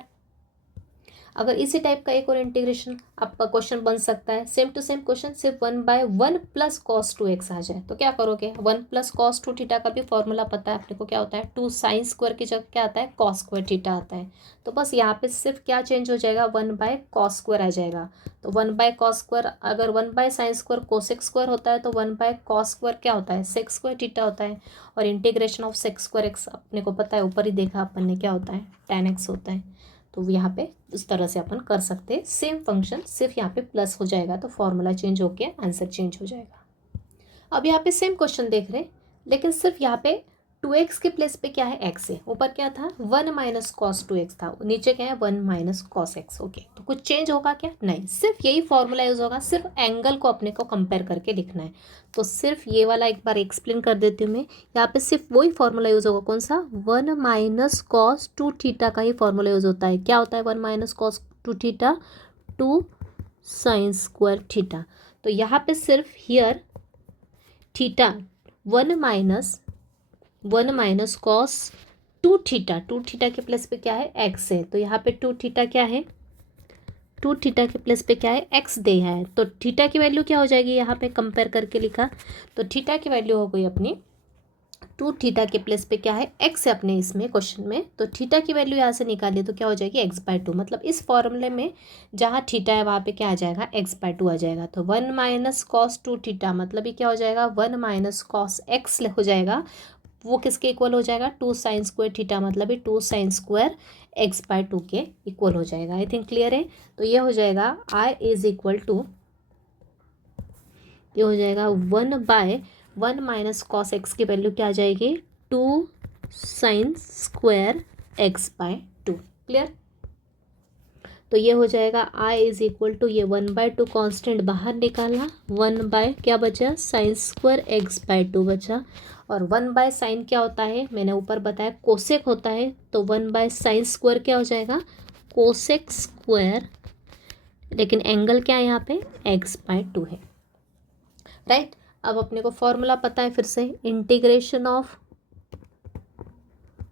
अगर इसी टाइप का एक और इंटीग्रेशन आपका क्वेश्चन बन सकता है, सेम टू सेम क्वेश्चन, सिर्फ 1/1 प्लस कॉस 2x आ जाए, तो क्या करोगे? 1 प्लस कॉस 2 थीटा का भी फॉर्मूला पता है अपने को, क्या होता है? 2 साइन स्क्वायर की जगह क्या आता है? कॉस स्क्वायर थीटा आता है। तो बस यहाँ पे सिर्फ क्या चेंज हो जाएगा? 1/cos स्क्वायर आ जाएगा। तो 1/cos स्क्वायर, अगर 1/sin स्क्वायर कोसेक स्क्वायर होता है, तो 1/cos स्क्वायर क्या होता है? सेक स्क्वायर थीटा होता है। और integration of sec square x अपने को पता है, ऊपर ही देखा अपन ने, क्या होता है? tan x होता है। तो यहाँ पे इस तरह से अपन कर सकते हैं सेम फंक्शन, सिर्फ यहाँ पे प्लस हो जाएगा, तो फॉर्मूला चेंज होके आंसर चेंज हो जाएगा। अब यहाँ पे सेम क्वेश्चन देख रहे हैं, लेकिन सिर्फ यहाँ पे 2x के प्लेस पे क्या है? x है। ऊपर क्या था? 1 माइनस कॉस 2x था, नीचे क्या है? 1 माइनस कॉस एक्स। ओके, तो कुछ चेंज होगा क्या? नहीं, सिर्फ यही फॉर्मूला यूज होगा, सिर्फ एंगल को अपने को कंपेयर करके लिखना है। तो सिर्फ ये वाला एक बार एक्सप्लेन कर देती हूँ मैं। यहाँ पे सिर्फ वही फॉर्मूला यूज होगा, कौन सा? 1 माइनस कॉस 2 थीटा का ही फॉर्मूला यूज होता है। क्या होता है 1 minus cos 2 theta? 2 sign square theta. तो यहाँ पे सिर्फ here theta 1 minus cos 2 theta, 2 theta के प्लस पे क्या है? एक्स है। तो यहाँ पे 2 थीटा क्या है? 2 थीटा के प्लस पे क्या है? एक्स दे है। तो थीटा की वैल्यू क्या हो जाएगी? यहाँ पे कंपेयर करके लिखा, तो थीटा की वैल्यू हो गई अपनी टू थीटा के प्लेस पे क्या है, एक्स है अपने इसमें क्वेश्चन में, तो थीटा की वैल्यू यहाँ से निकालिए तो क्या हो जाएगी, x/2। मतलब इस फॉर्मूले में जहाँ थीटा है वहाँ पे क्या आ जाएगा, x/2 आ जाएगा। तो 1 माइनस कॉस 2 थीटा मतलब ये क्या हो जाएगा, 1 माइनस कॉस एक्स हो जाएगा। वो किसके इक्वल हो जाएगा, 2 साइन स्क्वायर थीटा मतलब ये 2 साइन स्क्वायर x/2 के इक्वल हो जाएगा। आई थिंक क्लियर है। तो ये हो जाएगा I इज इक्वल टू, ये हो जाएगा 1/1 माइनस कॉस एक्स की वैल्यू क्या आ जाएगी, 2 साइन स्क्वायर x/2। क्लियर। तो ये हो जाएगा I इज इक्वल टू, ये 1/2 कॉन्स्टेंट बाहर निकाला, 1 क्या बचा, साइन स्क्वायर x/2 बचा। और 1/साइन क्या होता है, मैंने ऊपर बताया कोसेक होता है, तो 1/साइन स्क्वायर क्या हो जाएगा, कोसेक स्क्वायर, लेकिन एंगल क्या है यहाँ पे, x/2 है। राइट। अब अपने को फॉर्मूला पता है फिर से, integration of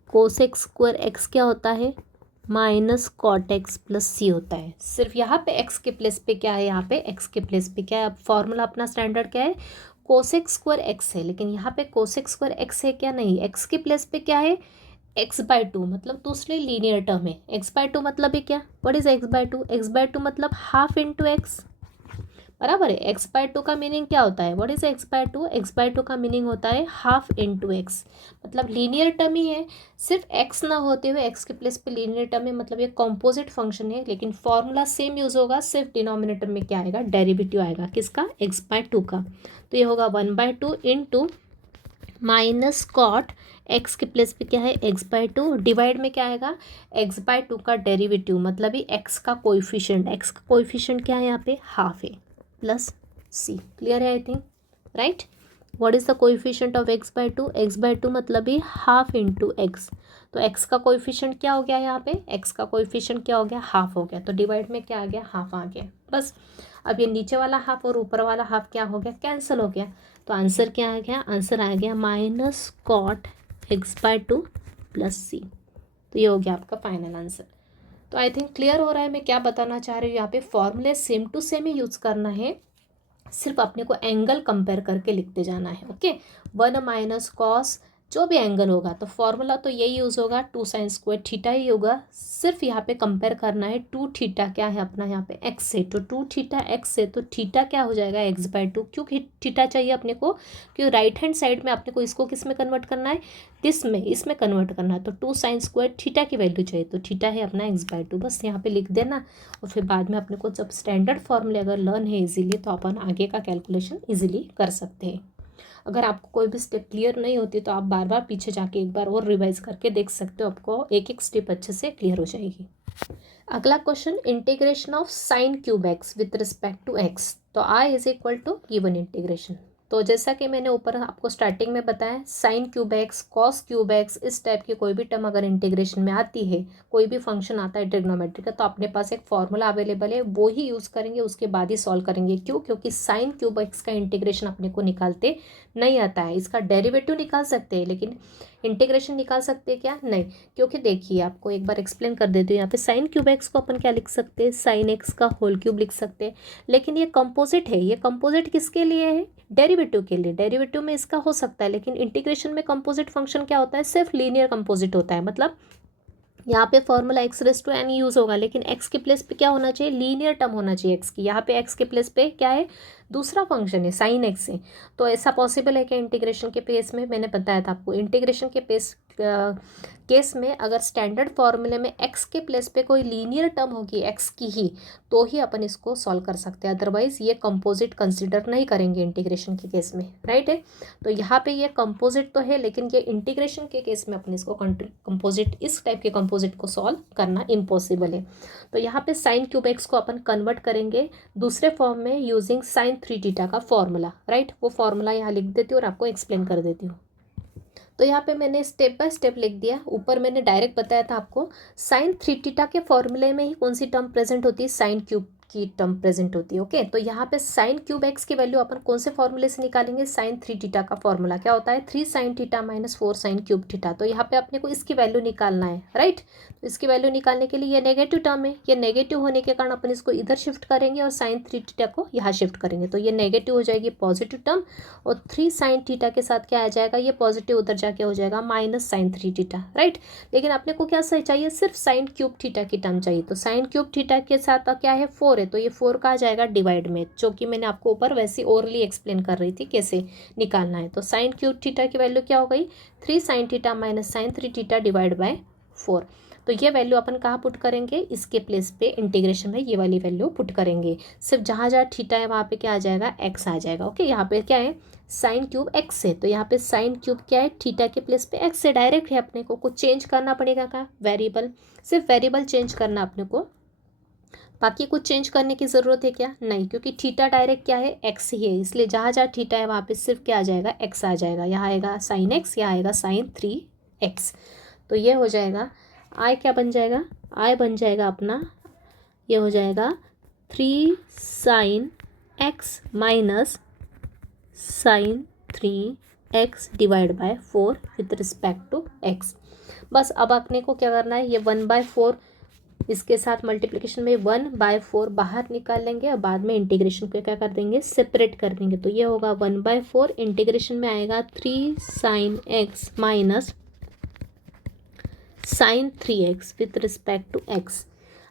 cosec square x क्या होता है, माइनस कॉट एक्स प्लस सी होता है। सिर्फ यहाँ पे एक्स के प्लेस पे क्या है, यहाँ पे एक्स के प्लेस पे क्या है, अब फॉर्मूला अपना स्टैंडर्ड क्या है, कोसेक स्क्वायर एक्स है, लेकिन यहाँ पे कोसेक स्क्वायर एक्स है क्या, नहीं, एक्स के प्लेस पे क्या है, x/2 मतलब दूसरे लीनियर टर्म है। x/2 मतलब है क्या, व्हाट इज x/2, x/2 मतलब हाफ इंटू एक्स, बराबर है। x/2 का मीनिंग क्या होता है, व्हाट इज x/2, x/2 का मीनिंग होता है हाफ इंटू एक्स, मतलब लीनियर टर्म ही है। सिर्फ x ना होते हुए x के प्लेस पे लीनियर टर्म है, मतलब ये कॉम्पोजिट फंक्शन है, लेकिन फॉर्मूला सेम यूज होगा, सिर्फ डिनोमिनेटर में क्या आएगा, डेरिवेटिव आएगा, किसका, x/2 का। तो ये होगा 1/2 इंटू माइनस कॉट एक्स के प्लेस पे क्या है, x/2 डिवाइड में क्या आएगा, x/2 का डेरिवेटिव मतलब ही एक्स का कोएफिशिएंट, एक्स का कोएफिशिएंट क्या है यहाँ पे, हाफ है, प्लस सी। क्लियर है I think, right. What is the coefficient of x/2, x/2 मतलब ही हाफ इंटू एक्स, तो एक्स का कोएफिशिएंट क्या हो गया यहाँ पे, एक्स का कोएफिशिएंट क्या हो गया, हाफ हो गया, तो डिवाइड में क्या आ गया, हाफ आ गया, बस। अब ये नीचे वाला हाफ और ऊपर वाला हाफ क्या हो गया, कैंसिल हो गया, तो आंसर क्या आ गया, आंसर आ गया माइनस कॉट x/2 प्लस सी। तो ये हो गया आपका फाइनल आंसर। तो आई थिंक क्लियर हो रहा है मैं क्या बताना चाह रही हूँ, यहाँ पे फॉर्मूले सेम टू सेम ही यूज़ करना है, सिर्फ अपने को एंगल कंपेयर करके लिखते जाना है। ओके, 1 माइनस कॉस जो भी एंगल होगा, तो फॉर्मूला तो यही यूज़ होगा, 2 साइन स्क्वायर थीटा ही होगा, सिर्फ यहाँ पे कंपेयर करना है 2 थीटा क्या है अपना यहाँ पे एक्स से, तो 2 थीटा एक्स से, तो थीटा क्या हो जाएगा, x/2। क्यों थीटा चाहिए अपने को, क्योंकि राइट हैंड साइड में अपने को इसको किस में कन्वर्ट करना है, इसमें कन्वर्ट करना है, तो 2 साइन स्क्वायर थीटा की वैल्यू चाहिए, तो थीटा है अपना x/2, बस यहाँ पे लिख देना। और फिर बाद में अपने को जब स्टैंडर्ड फॉर्मूले अगर लर्न है इजीली, तो अपन आगे का कैलकुलेशन इजीली कर सकते हैं। अगर आपको कोई भी स्टेप क्लियर नहीं होती तो आप बार बार पीछे जाके एक बार और रिवाइज करके देख सकते हो, आपको एक एक स्टेप अच्छे से क्लियर हो जाएगी। अगला question, integration of sine cube x with respect to x. तो I is equal to given integration. तो जैसा कि मैंने ऊपर आपको स्टार्टिंग में बताया, sine cube x, cos cube x, इस टाइप की कोई भी टर्म अगर इंटीग्रेशन में आती है, कोई भी फंक्शन आता है ट्रिग्नोमेट्री का, तो अपने पास एक फॉर्मूला अवेलेबल है, वो ही यूज़ करेंगे, उसके बाद ही सॉल्व करेंगे। क्यों, क्योंकि साइन क्यूब एक्स का इंटीग्रेशन अपने को निकालते नहीं आता है। इसका डेरिवेटिव निकाल सकते हैं, लेकिन इंटीग्रेशन निकाल सकते हैं क्या, नहीं। क्योंकि देखिए आपको एक बार एक्सप्लेन कर देती हूँ, यहाँ पे साइन क्यूब एक्स को अपन क्या लिख सकते हैं, साइन एक्स का होल क्यूब लिख सकते हैं, लेकिन ये कंपोजिट है। ये कंपोजिट किसके लिए है, डेरिवेटिव के लिए। डेरिवेटिव में इसका हो सकता है, लेकिन इंटीग्रेशन में कंपोजिट फंक्शन क्या होता है, सिर्फ लीनियर कंपोजिट होता है। मतलब यहाँ पे फॉर्मूला x⁻n यूज़ होगा, लेकिन x के प्लेस पे क्या होना चाहिए, लीनियर टर्म होना चाहिए x की। यहाँ पे x के प्लेस पे क्या है, दूसरा फंक्शन है, साइन एक्स है। तो ऐसा पॉसिबल है कि इंटीग्रेशन के पेस में, मैंने बताया था आपको, इंटीग्रेशन के केस में अगर स्टैंडर्ड फॉर्मूले में x के प्लेस पे कोई लीनियर टर्म होगी x की ही, तो ही अपन इसको सॉल्व कर सकते हैं, अदरवाइज ये कंपोजिट कंसिडर नहीं करेंगे इंटीग्रेशन के केस में, राइट है। तो यहाँ पे ये कंपोजिट तो है, लेकिन ये इंटीग्रेशन के केस में अपन इसको कंपोजिट, इस टाइप के कंपोजिट को सॉल्व करना इम्पॉसिबल है। तो यहाँ पे साइन क्यूब एक्स को अपन कन्वर्ट करेंगे दूसरे फॉर्म में यूजिंग साइन 3θ का फॉर्मूला, राइट। वो फॉर्मूला यहाँ लिख देती हूँ और आपको एक्सप्लेन कर देती हूँ। तो यहाँ पे मैंने स्टेप बाय स्टेप लिख दिया। ऊपर मैंने डायरेक्ट बताया था आपको, साइन 3θ के फॉर्मूले में ही कौन सी टर्म प्रेजेंट होती है, साइन क्यूब की टर्म प्रेजेंट होती है। ओके, तो यहाँ पे साइन क्यूब एक्स की वैल्यू अपन कौन से फॉर्मूले से निकालेंगे, साइन 3 थीटा का फॉर्मूला क्या होता है, 3 sine theta minus 4 sign cube theta. तो यहाँ पे अपने को इसकी वैल्यू निकालना है, राइट। तो इसकी वैल्यू निकालने के लिए ये नेगेटिव टर्म है, ये नेगेटिव होने के कारण अपन इसको इधर शिफ्ट करेंगे और साइन 3 थीटा को यहाँ शिफ्ट करेंगे, तो ये नेगेटिव हो जाएगी पॉजिटिव टर्म, और 3 साइन थीटा के साथ क्या आ जाएगा, ये पॉजिटिव उधर जाके हो जाएगा माइनस साइन 3 थीटा, राइट। लेकिन अपने को क्या सही चाहिए, सिर्फ साइन क्यूब थीटा की टर्म चाहिए, तो साइन क्यूब थीटा के साथ क्या है 4 है, तो ये 4 का आ जाएगा डिवाइड में, जो कि मैंने आपको ऊपर वैसे ओरली एक्सप्लेन कर रही थी कैसे निकालना है। तो साइन क्यूब थीटा की वैल्यू क्या हो गई, 3 sine theta minus sine 3 theta divide by 4। तो ये वैल्यू अपन कहाँ पुट करेंगे, इसके प्लेस पे इंटीग्रेशन में ये वाली वैल्यू पुट करेंगे, सिर्फ जहाँ जहाँ थीटा है वहाँ पे क्या आ जाएगा, एक्स आ जाएगा। ओके, यहाँ पे क्या है साइन क्यूब एक्स है, तो यहाँ पे साइन क्यूब क्या है, थीटा के प्लेस पे एक्स है, डायरेक्ट है, अपने को कुछ चेंज करना पड़ेगा का वेरिएबल, सिर्फ वेरिएबल चेंज करना अपने को, बाकी कुछ चेंज करने की ज़रूरत है क्या, नहीं, क्योंकि थीटा डायरेक्ट क्या है एक्स ही है, इसलिए जहाँ जहाँ थीटा है वहाँ पे सिर्फ क्या आ जाएगा, एक्स आ जाएगा। यहाँ आएगा साइन एक्स, यहाँ आएगा साइन 3x। तो ये हो जाएगा आई, क्या बन जाएगा, आई बन जाएगा अपना, ये हो जाएगा 3 sine x minus sine 3x divide by 4 with respect to x। बस अब अपने को क्या करना है, ये 1/4 इसके साथ मल्टीप्लिकेशन में 1/4 बाहर निकाल लेंगे और बाद में इंटीग्रेशन को क्या कर देंगे, सेपरेट कर देंगे। तो ये होगा 1/4, इंटीग्रेशन में आएगा 3 sine x minus sine 3x with respect to x।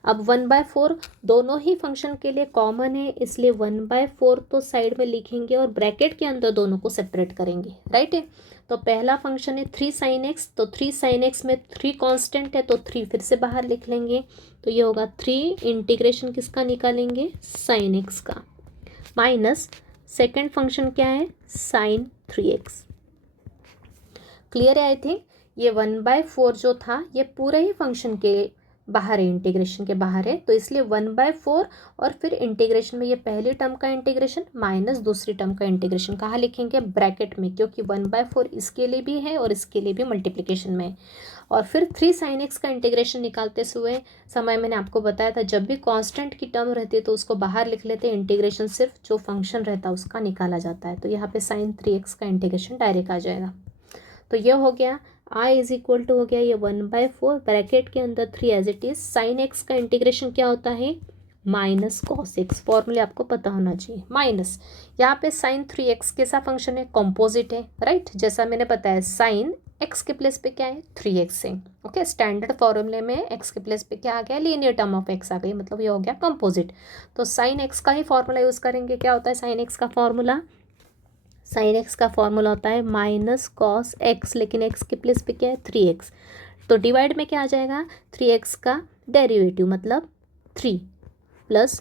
अब 1/4 दोनों ही फंक्शन के लिए कॉमन है, इसलिए 1/4 तो साइड में लिखेंगे और ब्रैकेट के अंदर दोनों को सेपरेट करेंगे, राइट है। तो पहला फंक्शन है 3 साइन एक्स, तो 3 साइन एक्स में 3 कांस्टेंट है, तो 3 फिर से बाहर लिख लेंगे, तो ये होगा 3 इंटीग्रेशन किसका निकालेंगे, साइन एक्स का, माइनस सेकेंड फंक्शन क्या है, साइन 3x। क्लियर है आई थिंक। ये 1/4 जो था ये पूरे ही फंक्शन के बाहर है, इंटीग्रेशन के बाहर है, तो इसलिए 1/4 और फिर इंटीग्रेशन में ये पहली टर्म का इंटीग्रेशन माइनस दूसरी टर्म का इंटीग्रेशन कहाँ लिखेंगे, ब्रैकेट में, क्योंकि 1/4 इसके लिए भी है और इसके लिए भी मल्टीप्लिकेशन में। और फिर 3 साइन एक्स का इंटीग्रेशन निकालते हुए समय मैंने आपको बताया था, जब भी कांस्टेंट की टर्म रहती है तो उसको बाहर लिख लेते हैं, इंटीग्रेशन सिर्फ जो फंक्शन रहता है उसका निकाला जाता है। तो यहाँ पे साइन 3x का इंटीग्रेशन डायरेक्ट आ जाएगा। तो ये हो गया आई इज इक्वल टू हो गया ये 1/4 ब्रैकेट के अंदर 3 as it is, sine x का इंटीग्रेशन क्या होता है, माइनस कॉस एक्स, फॉर्मूले आपको पता होना चाहिए, माइनस यहाँ पे साइन 3x कैसा फंक्शन है, कॉम्पोजिट है, राइट। जैसा मैंने बताया साइन एक्स के प्लेस पे क्या है 3x है। ओके, स्टैंडर्ड फॉर्मूले में एक्स के प्लेस पे क्या आ गया, लीनियर टर्म ऑफ एक्स आ गई, मतलब ये हो गया कंपोजिट। तो साइन एक्स का ही फॉर्मूला यूज़ करेंगे, क्या होता है साइन एक्स का फॉर्मूला, साइन एक्स का फॉर्मूला होता है माइनस कॉस एक्स, लेकिन एक्स के प्लेस पे क्या है 3x, तो डिवाइड में क्या आ जाएगा 3x का डेरिवेटिव मतलब 3 प्लस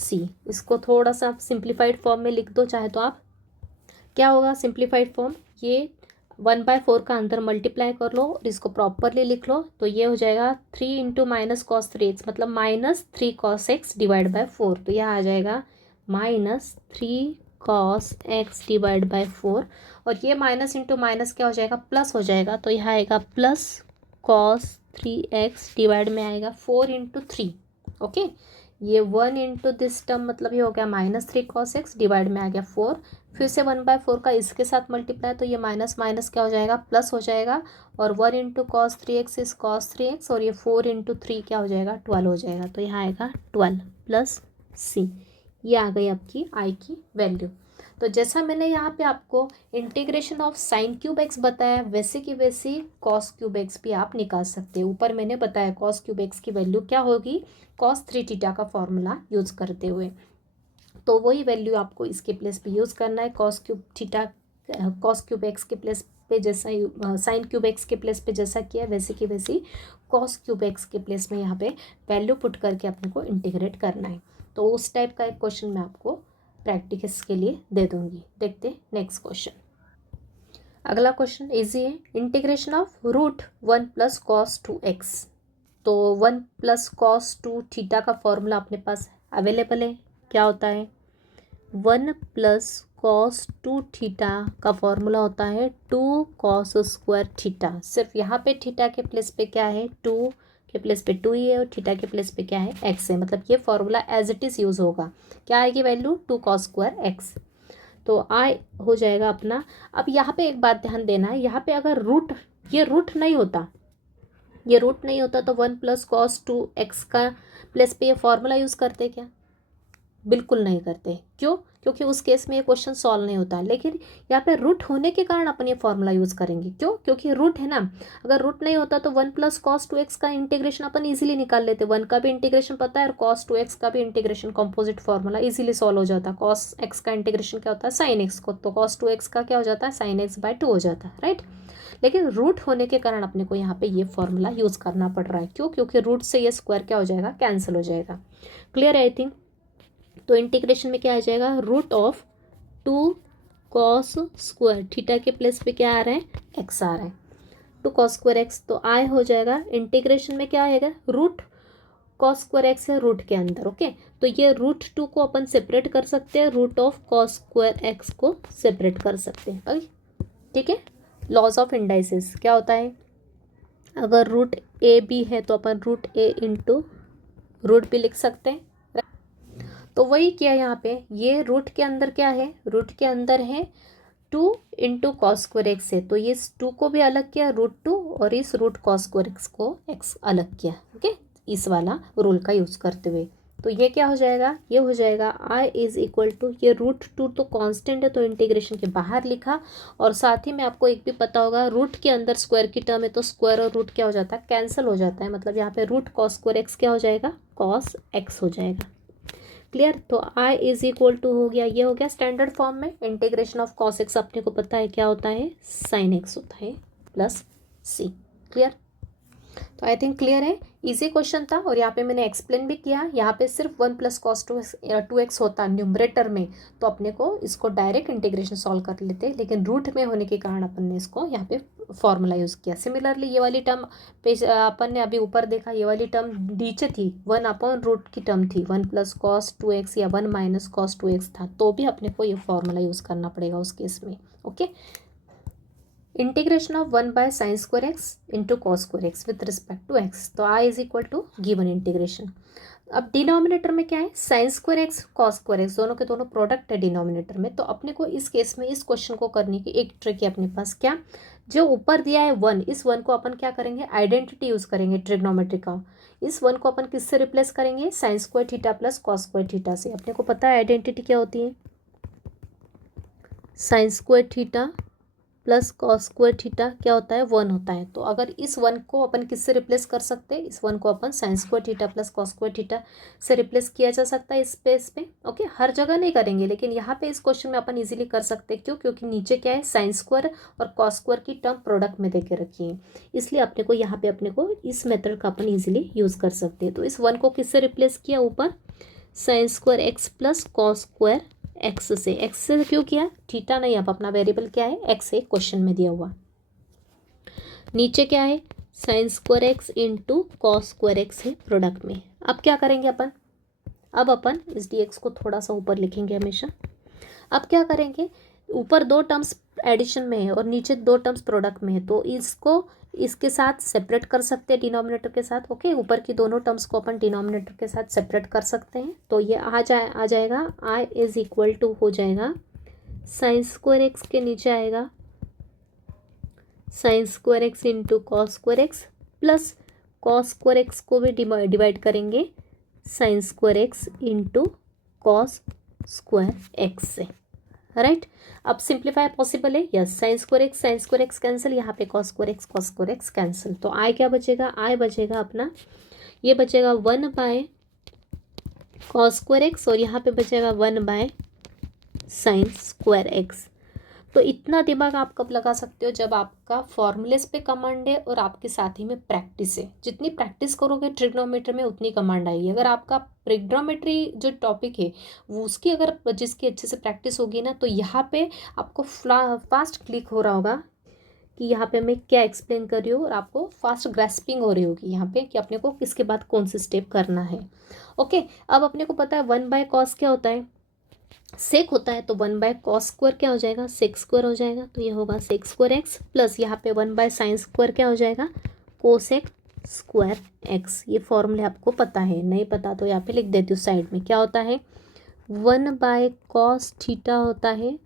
c। इसको थोड़ा सा सिंप्लीफाइड फॉर्म में लिख दो चाहे तो आप, क्या होगा सिंप्लीफाइड फॉर्म, ये 1/4 का अंदर मल्टीप्लाई कर लो और इसको प्रॉपरली लिख लो, तो ये हो जाएगा 3 इंटू माइनस कॉस 3x मतलब minus 3 cos x divide by 4। तो यह आ जाएगा minus 3 cos x divide by 4, और ये माइनस इंटू माइनस क्या हो जाएगा, प्लस हो जाएगा, तो यह आएगा प्लस cos 3x डिवाइड में आएगा 4 इंटू 3। ओके, ये 1 इंटू दिस टर्म मतलब ये हो गया माइनस 3 cos x डिवाइड में आ गया 4, फिर से 1/4 का इसके साथ मल्टीप्लाई, तो ये माइनस माइनस क्या हो जाएगा, प्लस हो जाएगा, और 1 into cos 3x is cos 3x, और ये 4 इंटू 3 क्या हो जाएगा 12 हो जाएगा, तो यहाँ आएगा 12 प्लस c। ये आ गई आपकी आई की वैल्यू। तो जैसा मैंने यहाँ पे आपको integration of sine cube x बताया, वैसे की वैसी कॉस क्यूब एक्स भी आप निकाल सकते हैं। ऊपर मैंने बताया कॉस क्यूब एक्स की वैल्यू क्या होगी, cos 3 थीटा का फॉर्मूला यूज़ करते हुए, तो वही वैल्यू आपको इसके प्लेस पे यूज़ करना है, cos cube theta cos cube x के प्लेस पे जैसा साइन क्यूब एक्स के प्लेस पे जैसा किया वैसे की वैसी cos क्यूब एक्स के प्लेस में यहाँ पे वैल्यू पुट करके अपने को इंटीग्रेट करना है। तो उस टाइप का एक क्वेश्चन मैं आपको प्रैक्टिस के लिए दे दूँगी। देखते नेक्स्ट क्वेश्चन। अगला क्वेश्चन इजी है, इंटीग्रेशन ऑफ √1 + cos 2x। तो 1 + cos 2 थीटा का फॉर्मूला अपने पास अवेलेबल है, क्या होता है 1 + cos 2 थीटा का फॉर्मूला होता है 2 cos² थीटा। सिर्फ यहाँ पे थीटा के प्लेस पे क्या है 2 के प्लेस पे 2 है और थीटा के प्लेस पे क्या है x है, मतलब ये formula as it is use होगा। क्या आएगी वैल्यू 2 cos स्क्वायर x। तो आई हो जाएगा अपना। अब यहाँ पे एक बात ध्यान देना है, यहाँ पे अगर ये रूट नहीं होता, तो 1 + cos 2x का प्लेस पे ये फॉर्मूला यूज़ करते क्या? बिल्कुल नहीं करते। क्यों? क्योंकि उस केस में ये क्वेश्चन सॉल्व नहीं होता। लेकिन यहाँ पे रूट होने के कारण अपन ये फॉर्मूला यूज़ करेंगे। क्यों? क्योंकि रूट है ना। अगर रूट नहीं होता तो 1 + cos 2x का इंटीग्रेशन अपन इजीली निकाल लेते। 1 का भी इंटीग्रेशन पता है और cos 2x का भी integration, composite formula easily solve हो जाता। cos x का इंटीग्रेशन क्या होता है sin x को, तो cos 2x का क्या हो जाता है sin x/2 हो जाता है, राइट। लेकिन रूट होने के कारण अपने को यहाँ पे ये फॉर्मूला यूज़ करना पड़ रहा है। क्यों? क्योंकि रूट से ये स्क्वायर क्या हो जाएगा, कैंसिल हो जाएगा। क्लियर है आई थिंक। तो इंटीग्रेशन में क्या आ जाएगा, √2 cos स्क्वायर थीटा के प्लेस पे क्या आ रहा है x आ रहा है 2 cos स्क्वायर x। तो आई हो जाएगा इंटीग्रेशन में क्या आएगा, रूट cos स्क्वायर x है रूट के अंदर। ओके, तो ये √2 को अपन सेपरेट कर सकते हैं, √cos स्क्वायर x को सेपरेट कर सकते हैं। ओके ठीक है। लॉज ऑफ इंडाइसिस क्या होता है, अगर रूट ए बी है तो अपन रूट ए इंटू रूट बी लिख सकते हैं। तो वही किया यहाँ पे, ये रूट के अंदर क्या है, रूट के अंदर है 2 × cos स्क्वायर x है, तो ये इस 2 को भी अलग किया √2 और इस cos स्क्वायर x को x अलग किया। ओके, इस वाला रूल का यूज़ करते हुए। तो ये क्या हो जाएगा, ये हो जाएगा I = ये √2 तो कांस्टेंट है तो इंटीग्रेशन के बाहर लिखा, और साथ ही में आपको एक भी पता होगा रूट के अंदर स्क्वायर की टर्म है तो स्क्वायर और रूट क्या हो जाता है, कैंसिल हो जाता है। मतलब यहाँ पे cos स्क्वायर x क्या हो जाएगा, cos x हो जाएगा। क्लियर। तो I = हो गया, ये हो गया स्टैंडर्ड फॉर्म में। इंटीग्रेशन ऑफ cos x अपने को पता है क्या होता है, sin x होता है प्लस c। क्लियर। तो आई थिंक क्लियर है, इजी क्वेश्चन था और यहाँ पे मैंने एक्सप्लेन भी किया। यहाँ पे सिर्फ 1 + cos 2x होता न्यूमरेटर में तो अपने को इसको डायरेक्ट इंटीग्रेशन सॉल्व कर लेते, लेकिन रूट में होने के कारण अपन ने इसको यहाँ पे फॉर्मूला यूज़ किया। सिमिलरली ये वाली टर्म पे अपन ने अभी ऊपर देखा, ये वाली टर्म नीचे थी 1/√, की टर्म थी 1 + cos 2x या 1 - cos 2x था, तो भी अपने को ये फॉर्मूला यूज़ करना पड़ेगा उस केस में। Okay, integration of 1/sin square x into cos square x with respect to x। तो I = गिवन इंटीग्रेशन। अब डिनोमिनेटर में क्या है, sin square x cos square x दोनों के दोनों प्रोडक्ट है डिनोमिनेटर में। तो अपने को इस केस में इस क्वेश्चन को करने की एक ट्रिक है अपने पास, क्या, जो ऊपर दिया है 1, इस 1 को अपन क्या करेंगे, आइडेंटिटी यूज़ करेंगे ट्रिग्नोमेट्री का। इस 1 को अपन किससे रिप्लेस करेंगे, sin square theta plus cos square theta से। अपने को पता है आइडेंटिटी क्या होती है, sin square theta plus cos square theta क्या होता है, 1 होता है। तो अगर इस 1 को अपन किससे रिप्लेस कर सकते हैं, इस 1 को अपन sin square theta plus cos square theta से रिप्लेस किया जा सकता है इस स्पेस पे। ओके, हर जगह नहीं करेंगे लेकिन यहाँ पे इस क्वेश्चन में अपन इजीली कर सकते हैं। क्यों? क्योंकि नीचे क्या है, sin स्क्वायर और cos स्क्वायर की टर्म प्रोडक्ट में देके रखी है, इसलिए अपने को यहाँ पे अपने को इस मेथड का अपन इजीली यूज़ कर सकते हैं। तो इस 1 को किससे रिप्लेस किया, ऊपर sin square x plus cos square x से। एक्स से क्यों किया, थीटा नहीं, अब अपना वेरिएबल क्या है, एक्स है क्वेश्चन में दिया हुआ। नीचे क्या है, sin square x into cos square x है प्रोडक्ट में। अब क्या करेंगे अपन, अब अपन इस डी एक्स को थोड़ा सा ऊपर लिखेंगे हमेशा। अब क्या करेंगे, ऊपर 2 टर्म्स एडिशन में है और नीचे 2 टर्म्स प्रोडक्ट में है, तो इसको इसके साथ सेपरेट कर सकते हैं डिनोमिनेटर के साथ। ओके, ऊपर की दोनों टर्म्स को अपन डिनोमिनेटर के साथ सेपरेट कर सकते हैं। तो ये आ जाएगा I = हो जाएगा sin स्क्वायर एक्स के नीचे आएगा sin square x into cos square x plus cos square x को भी डिवाइड करेंगे sin square x into cos square x से, राइट। अब सिंप्लीफाई पॉसिबल है, yes. sin square x cancel, यहाँ पे cos स्क्वायर एक्स कैंसिल। तो I क्या बचेगा, I बचेगा अपना, ये बचेगा 1/cos स्क्वायर एक्स और यहाँ पे बचेगा 1/sin स्क्वायर एक्स। तो इतना दिमाग आप कब लगा सकते हो, जब आपका फॉर्मूलेस पे कमांड है और आपके साथ ही में प्रैक्टिस है। जितनी प्रैक्टिस करोगे ट्रिग्नोमेट्री में उतनी कमांड आएगी। अगर आपका ट्रिग्नोमेट्री जो टॉपिक है वो उसकी अगर जिसकी अच्छे से प्रैक्टिस होगी ना, तो यहाँ पे आपको फास्ट क्लिक हो रहा होगा कि यहाँ पे मैं क्या एक्सप्लेन कर रही हूँ और आपको फास्ट ग्रेस्पिंग हो रही होगी यहाँ पे कि अपने को किसके बाद कौन से स्टेप करना है। ओके, अब अपने को पता है 1/cos क्या होता है, सेक होता है। तो 1/cos स्क्वायर क्या हो जाएगा, सेक स्क्वायर हो जाएगा। तो ये होगा सेक स्क्वायर एक्स प्लस यहाँ पे 1/sin स्क्वायर क्या हो जाएगा, कोसेक स्क्वायर एक्स। ये फॉर्मूले आपको पता है, नहीं पता तो यहाँ पे लिख देती हूँ साइड में। क्या होता है, 1/cos थीटा होता है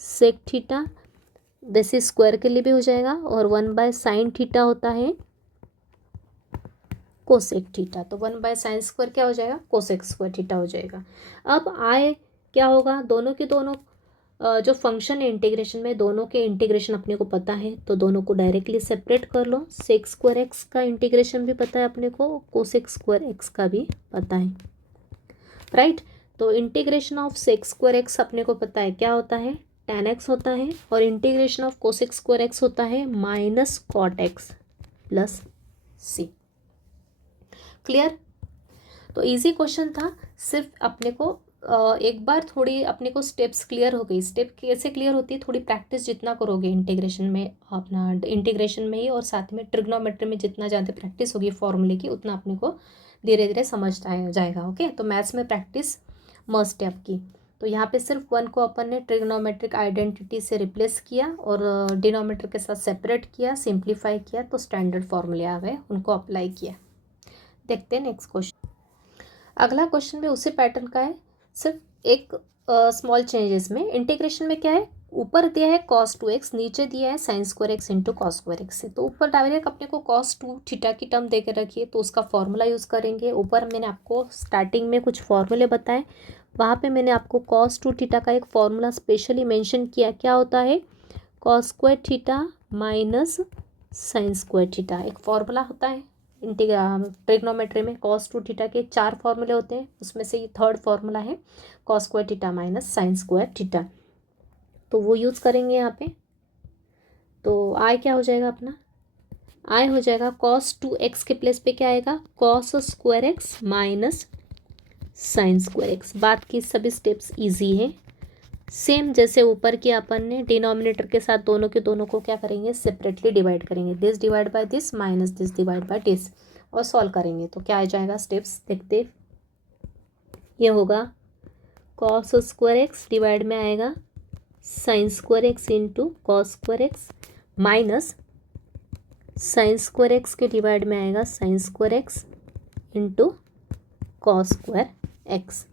सेक थीटा, वैसे स्क्वायर के लिए भी हो जाएगा, और 1/sin थीटा होता है कोसेक थीटा। तो 1/sin स्क्वायर क्या हो जाएगा, कोसेक स्क्वायर थीटा हो जाएगा। अब आए क्या होगा, दोनों के दोनों जो फंक्शन है इंटीग्रेशन में, दोनों के इंटीग्रेशन अपने को पता है, तो दोनों को डायरेक्टली सेपरेट कर लो। सेक स्क्वायर एक्स का इंटीग्रेशन भी पता है अपने को, कोसेक स्क्वायर एक्स का भी पता है, राइट। तो integration of sec square x अपने को पता है क्या होता है, tan एक्स होता है, और integration of cosec square x होता है माइनस कॉट एक्स प्लस सी। क्लियर। तो इजी क्वेश्चन था, सिर्फ अपने को एक बार थोड़ी अपने को स्टेप्स क्लियर हो गई। स्टेप कैसे क्लियर होती है, थोड़ी प्रैक्टिस जितना करोगे इंटीग्रेशन में, अपना इंटीग्रेशन में ही, और साथ में ट्रिग्नोमेट्री में जितना ज़्यादा प्रैक्टिस होगी फॉर्मूले की, उतना अपने को धीरे धीरे समझ जाएगा। ओके, तो मैथ्स में प्रैक्टिस मस्ट है आपकी। तो यहाँ पे सिर्फ 1 को अपन ने ट्रिग्नोमेट्रिक आइडेंटिटी से रिप्लेस किया और डिनोमीटर के साथ सेपरेट किया, सिंप्लीफाई किया, तो स्टैंडर्ड फॉर्मूले आ गए, उनको अप्लाई किया। देखते हैं नेक्स्ट क्वेश्चन। अगला क्वेश्चन भी उसी पैटर्न का है, सिर्फ एक स्मॉल चेंजेस में। इंटीग्रेशन में क्या है, ऊपर दिया है cos 2x, नीचे दिया है sin square x into cos square x से। तो ऊपर डायरेक्ट अपने को cos 2 थीटा की टर्म दे के रखिए, तो उसका फॉर्मूला यूज़ करेंगे। ऊपर मैंने आपको स्टार्टिंग में कुछ फॉर्मूले बताए, वहाँ पे मैंने आपको cos 2 थीटा का एक फॉर्मूला स्पेशली मेंशन किया। क्या होता है, cos square theta minus sin square theta, एक फॉर्मूला होता है ट्रिग्नोमेट्री में। cos 2 थीटा के 4 फॉर्मूले होते हैं, उसमें से ये थर्ड फॉर्मूला है cos square theta minus sin square theta, तो वो यूज़ करेंगे यहाँ पे। तो आई क्या हो जाएगा अपना, आई हो जाएगा cos 2x के प्लेस पे क्या आएगा, cos square x minus sin square x. बात की सभी स्टेप्स इजी है, सेम जैसे ऊपर की अपन ने डिनोमिनेटर के साथ दोनों के दोनों को क्या करेंगे, सेपरेटली डिवाइड करेंगे। This divide by this minus this divide by this, और सॉल्व करेंगे। तो क्या आ जाएगा स्टेप्स देखते, ये होगा cos स्क्वायर एक्स डिवाइड में आएगा sin square x into cos square x, minus sin square x के डिवाइड में आएगा sin square x into cos square x.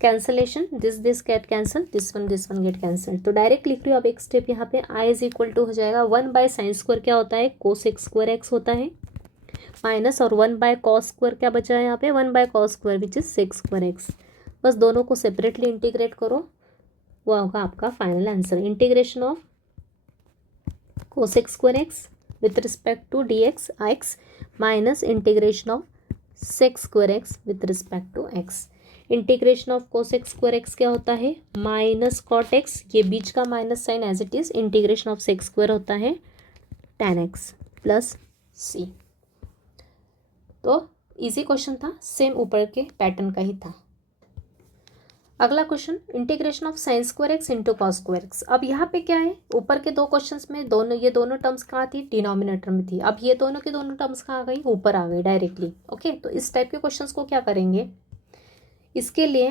Cancellation, this get cancel, this one get cancel. तो डायरेक्ट लिख रही हूँ अब एक स्टेप यहाँ पे, आई इज इक्वल टू हो जाएगा 1/sin स्क्वायर क्या होता है, कोसेक स्क्वायर एक्स होता है, माइनस, और 1/cos स्क्वायर क्या बचा है यहाँ पे, 1/cos square which is sec square x. बस दोनों को सेपरेटली इंटीग्रेट करो, वो होगा आपका final answer. Integration of cosec square x with respect to d x x minus integration of sec square x with respect to x. Integration of cosec square x क्या होता है, माइनस कॉट एक्स, ये बीच का minus sine as it is. Integration of sec square होता है tan एक्स प्लस सी। तो इजी क्वेश्चन था, सेम ऊपर के पैटर्न का ही था। अगला question, integration of sine square x into cos square x. अब यहाँ पे क्या है, ऊपर के दो क्वेश्चंस में ये दोनों टर्म्स कहाँ थी, डिनोमिनेटर में थी। अब ये दोनों के दोनों टर्म्स कहाँ गई, ऊपर आ गई डायरेक्टली। ओके, तो इस टाइप के क्वेश्चंस को क्या करेंगे, इसके लिए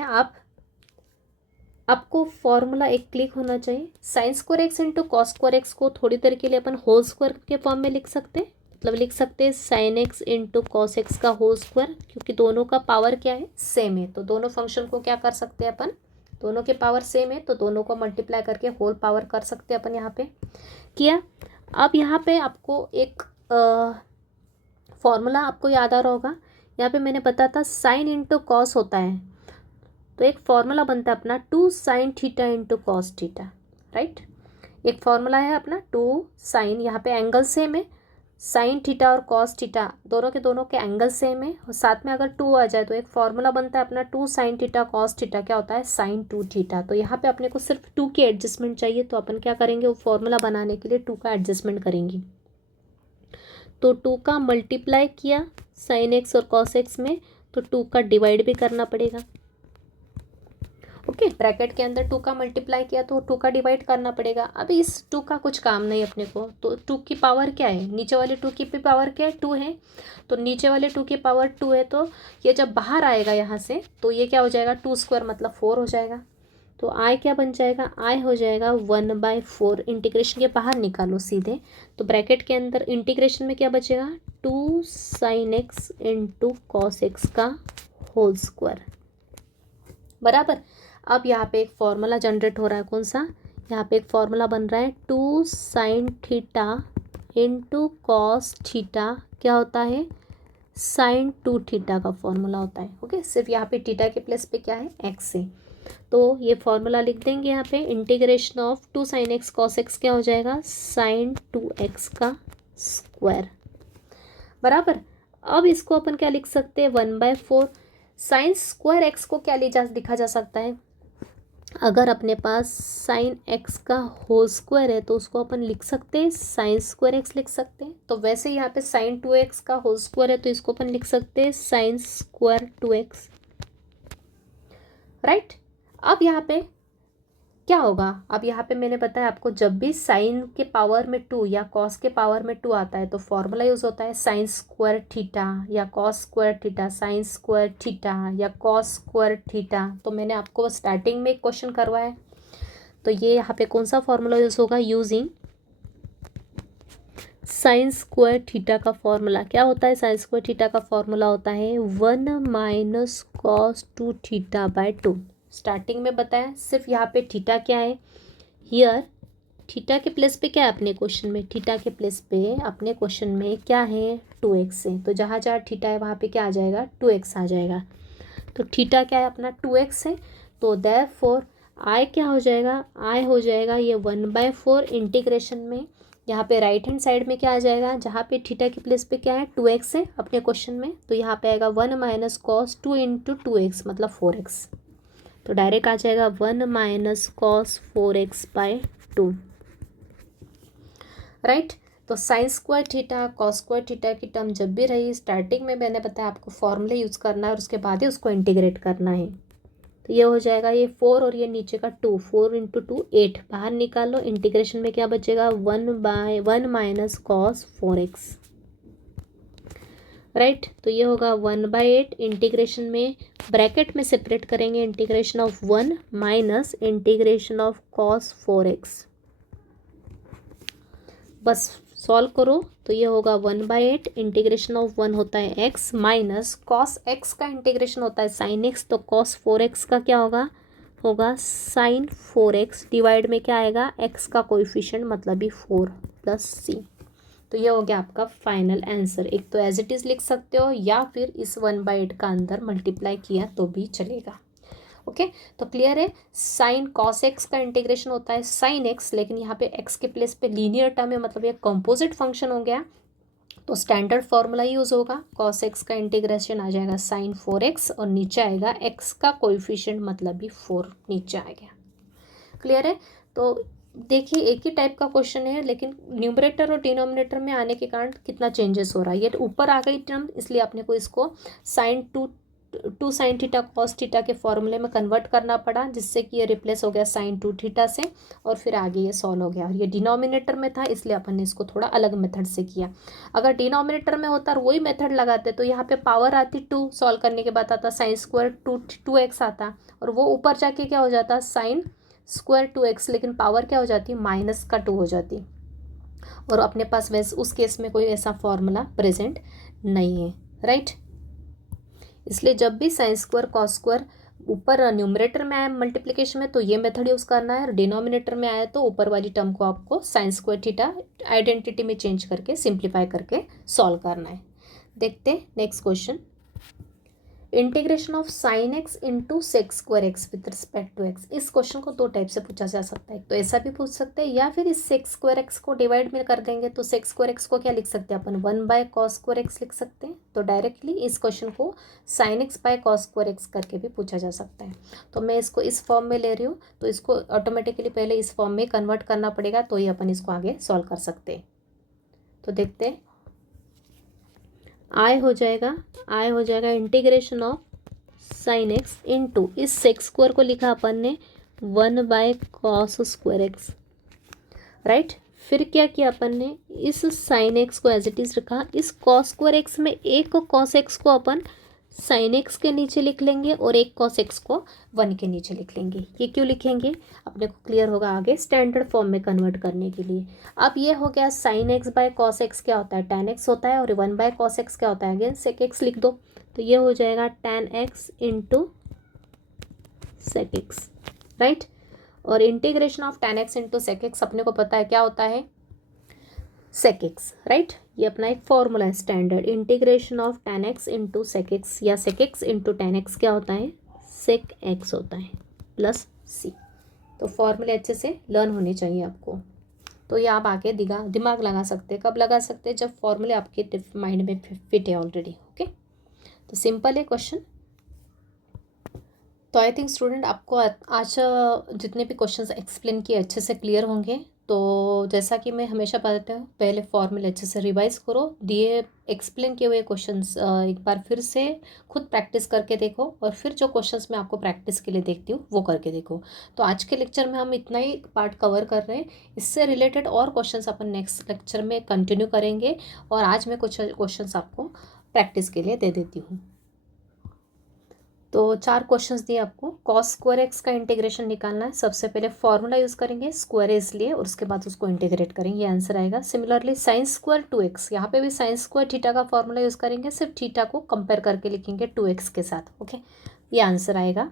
आपको फॉर्मूला एक क्लिक होना चाहिए। Sign square x into cos square x को थोड़ी देर के लिए अपन होल स्क्वायर के फॉर्म में लिख सकते हैं, मतलब लिख सकते हैं sign x into cos x का होल स्क्वायर, क्योंकि दोनों का पावर क्या है, सेम है। तो दोनों फंक्शन को क्या कर सकते हैं अपन, दोनों के पावर सेम है, तो दोनों को मल्टीप्लाई करके होल पावर कर सकते हैं अपन। यहाँ पे किया। अब यहाँ पे आपको एक फॉर्मूला आपको याद आ रहा होगा, यहाँ पे मैंने बताया था साइन इंटू कॉस होता है, तो एक फॉर्मूला बनता है अपना 2 sin theta into cos theta, right. एक फॉर्मूला है अपना 2 sin, यहाँ पे एंगल सेम है, साइन थीटा और कॉस थीटा दोनों के एंगल सेम है, और साथ में अगर 2 आ जाए तो एक फॉर्मूला बनता है अपना 2 sin थीटा कॉस थीटा, क्या होता है sin 2 थीटा। तो यहाँ पे अपने को सिर्फ 2 की एडजस्टमेंट चाहिए, तो अपन क्या करेंगे, वो फॉर्मूला बनाने के लिए 2 का एडजस्टमेंट करेंगे। तो 2 का मल्टीप्लाई किया साइन एक्स और कॉस एक्स में, तो 2 का डिवाइड भी करना पड़ेगा। ओके, ब्रैकेट के अंदर 2 का मल्टीप्लाई किया तो 2 का डिवाइड करना पड़ेगा। अभी इस 2 का कुछ काम नहीं अपने को, तो 2 की पावर क्या है, नीचे वाले 2 की भी पावर क्या है, 2 है, तो नीचे वाले 2 की पावर 2 है, तो ये जब बाहर आएगा यहाँ से, तो ये क्या हो जाएगा, 2 स्क्वायर मतलब 4 हो जाएगा। तो आई क्या बन जाएगा, आई हो जाएगा 1/4, इंटीग्रेशन के बाहर निकालो सीधे, तो ब्रैकेट के अंदर इंटीग्रेशन में क्या बचेगा, 2 sin x into cos x का होल स्क्वायर, बराबर। अब यहाँ पे एक फॉर्मूला जनरेट हो रहा है, कौन सा, यहाँ पे एक फॉर्मूला बन रहा है 2 sin theta into cos theta, क्या होता है, sin 2 थीटा का फॉर्मूला होता है। ओके, सिर्फ यहाँ पे थीटा के प्लेस पे क्या है, एक्स है, तो ये फॉर्मूला लिख देंगे यहाँ पे, integration of 2 sin x cos x क्या हो जाएगा, sin 2x का स्क्वायर, बराबर। अब इसको अपन क्या लिख सकते हैं, 1/4 साइन स्क्वायर एक्स को क्या लिखा जा सकता है, अगर अपने पास साइन एक्स का होल स्क्वायर है तो उसको अपन लिख सकते हैं साइन स्क्वायर एक्स लिख सकते हैं। तो वैसे यहाँ पे साइन 2x का होल स्क्वायर है तो इसको अपन लिख सकते हैं साइन स्क्वायर 2x, राइट। अब यहाँ पे क्या होगा, अब यहाँ पे मैंने बताया आपको, जब भी साइन के पावर में 2 या कॉस के पावर में 2 आता है तो फॉर्मूला यूज होता है साइन स्क्वायर थीटा या cos square theta, sign square theta या कॉस स्क्वायर थीटा। तो मैंने आपको स्टार्टिंग में एक क्वेश्चन करवाया, तो ये यहाँ पे कौन सा फॉर्मूला यूज होगा, यूजिंग साइन स्क्वायर थीटा का फॉर्मूला। क्या होता है साइन स्क्वायर थीटा का फॉर्मूला, होता है 1 - cos 2 थीटा बाय 2। स्टार्टिंग में बताया, सिर्फ यहाँ पे थीटा क्या है, हियर थीटा के प्लेस पे क्या है अपने क्वेश्चन में, थीटा के प्लेस पे अपने क्वेश्चन में क्या है, 2x है, तो जहाँ जहाँ थीटा है वहाँ पे क्या आ जाएगा, 2x आ जाएगा। तो थीटा क्या है अपना, 2x है, तो देयरफॉर आई क्या हो जाएगा, आई हो जाएगा ये 1/4 इंटीग्रेशन में, यहाँ पे राइट हैंड साइड में क्या आ जाएगा, जहाँ पे थीटा के प्लेस पे क्या है, 2x है अपने क्वेश्चन में, तो यहाँ पे आएगा 1 - cos 2 इंटू 2x मतलब 4x, तो डायरेक्ट आ जाएगा 1 - cos 4x बाय 2, राइट। तो sine square theta cos square theta की टर्म जब भी रही, स्टार्टिंग में मैंने बताया आपको फॉर्मूले यूज़ करना है और उसके बाद ही उसको इंटीग्रेट करना है। तो ये हो जाएगा ये 4 और ये नीचे का 2, 4 इंटू 2 8, बाहर निकालो, इंटीग्रेशन में क्या बचेगा, 1 - cos 4x, राइट। तो ये होगा 1/8, इंटीग्रेशन में ब्रैकेट में सेपरेट करेंगे, integration of 1 minus integration of cos 4x, बस सॉल्व करो तो ये होगा 1/8, इंटीग्रेशन ऑफ 1 होता है x माइनस cos x का इंटीग्रेशन होता है sin x, तो cos 4x का क्या होगा, होगा sin 4x, डिवाइड में क्या आएगा, x का कोएफिशिएंट मतलब भी 4 + c। तो ये हो गया आपका फाइनल आंसर। एक तो एज इट इज़ लिख सकते हो या फिर इस 1/8 का अंदर मल्टीप्लाई किया तो भी चलेगा। ओके, तो क्लियर है, साइन कॉस एक्स का इंटीग्रेशन होता है साइन एक्स, लेकिन यहाँ पे एक्स के प्लेस पे लीनियर टर्म है, मतलब ये कंपोजिट फंक्शन हो गया, तो स्टैंडर्ड फॉर्मूला यूज़ होगा, कॉस एक्स का इंटीग्रेशन आ जाएगा साइन 4x और नीचे आएगा एक्स का कोएफिशिएंट मतलब भी 4 नीचे आ गया। क्लियर है, तो देखिए एक ही टाइप का क्वेश्चन है लेकिन न्यूमरेटर और डिनोमिनेटर में आने के कारण कितना चेंजेस हो रहा है। ये ऊपर आ गई टर्म, इसलिए आपने को इसको sine 2 sine theta cos theta के फॉर्मूले में कन्वर्ट करना पड़ा, जिससे कि ये रिप्लेस हो गया साइन 2 थीटा से और फिर आगे ये सॉल्व हो गया। और ये डिनोमिनेटर में था इसलिए अपन ने इसको थोड़ा अलग मेथड से किया। अगर डिनोमिनेटर में होता और वही मेथड लगाते तो यहाँ पे पावर आती 2, सॉल्व करने के बाद आता साइन स्क्वायर 2x आता, और वो ऊपर जाके क्या हो जाता साइन स्क्वायर 2x, लेकिन पावर क्या हो जाती माइनस का 2 हो जाती, और अपने पास वैसे उस केस में कोई ऐसा फॉर्मूला प्रेजेंट नहीं है, राइट। इसलिए जब भी साइन स्क्वायर कॉस स्क्वायर ऊपर न्यूमरेटर में आया मल्टीप्लिकेशन में तो ये मेथड यूज़ करना है, और डिनोमिनेटर में आया तो ऊपर वाली टर्म को आपको साइन स्क्वायर थीटा आइडेंटिटी में चेंज करके सिंप्लीफाई करके सॉल्व करना है। देखते हैं next question, integration of sine x into sec square x with respect to x. इस क्वेश्चन को दो टाइप से पूछा जा सकता है, तो ऐसा भी पूछ सकते हैं या फिर इस सेक्स स्क्वायर एक्स को डिवाइड में कर देंगे, तो सेक्स स्क्वायर एक्स को क्या लिख सकते हैं अपन 1/cos स्क्वायर एक्स लिख सकते हैं। तो डायरेक्टली इस क्वेश्चन को sine x by cos square x करके भी पूछा जा सकता है। तो मैं इसको इस फॉर्म में ले रही हूँ, तो इसको ऑटोमेटिकली पहले इस फॉर्म में कन्वर्ट करना पड़ेगा, तो ही अपन इसको आगे सॉल्व कर सकते हैं। तो देखते हैं, आई हो जाएगा integration of sine x into इस सेक्स स्क्वायर को लिखा अपन ने 1/cos स्क्वायर एक्स, राइट। फिर क्या किया अपन ने, इस साइन एक्स को एज इट इज़ रखा, इस कॉस स्क्वायर एक्स में एक को कॉस एक्स को अपन साइन एक्स के नीचे लिख लेंगे और एक कॉस एक्स को 1 के नीचे लिख लेंगे। ये क्यों लिखेंगे अपने को क्लियर होगा आगे स्टैंडर्ड फॉर्म में कन्वर्ट करने के लिए। अब ये हो गया sine x by cos x क्या होता है, tan एक्स होता है, और 1 बाय कॉस एक्स क्या होता है, अगेन सेक एक्स लिख दो। तो ये हो जाएगा tan x into sec x, right. और integration of tan x into sec x अपने को पता है क्या होता है, सेक एक्स, राइट। ये अपना एक फॉर्मूला है standard, integration of tan x into sec x या sec x into tan x क्या होता है, सेक एक्स होता है प्लस सी। तो फॉर्मूले अच्छे से लर्न होने चाहिए आपको। तो ये आप आके दिमाग लगा सकते हैं, कब लगा सकते हैं, जब फॉर्मूले आपके माइंड में फिट है ऑलरेडी। ओके, तो सिंपल है क्वेश्चन। तो आई थिंक स्टूडेंट आपको आज जितने भी क्वेश्चंस एक्सप्लेन किए अच्छे से क्लियर होंगे। तो जैसा कि मैं हमेशा बताती हूँ, पहले फॉर्मूले अच्छे से रिवाइज करो, दिए एक्सप्लेन किए हुए क्वेश्चंस एक बार फिर से खुद प्रैक्टिस करके देखो, और फिर जो क्वेश्चंस मैं आपको प्रैक्टिस के लिए देखती हूँ वो करके देखो। तो आज के लेक्चर में हम इतना ही पार्ट कवर कर रहे हैं, इससे रिलेटेड और क्वेश्चंस अपन नेक्स्ट लेक्चर में कंटिन्यू करेंगे। और आज मैं कुछ क्वेश्चंस आपको प्रैक्टिस के लिए दे देती हूँ। तो 4 क्वेश्चंस दिए आपको। कॉस स्क्वायर एक्स का इंटीग्रेशन निकालना है। सबसे पहले फॉर्मूला यूज़ करेंगे, स्क्वायर है इसलिए, और उसके बाद उसको इंटीग्रेट करेंगे, ये आंसर आएगा। सिमिलरली साइन स्क्वायर 2x, यहाँ पे भी साइन स्क्वायर थीटा का फॉर्मूला यूज़ करेंगे, सिर्फ थीटा को कंपेयर करके लिखेंगे 2x के साथ। ओके, ये आंसर आएगा।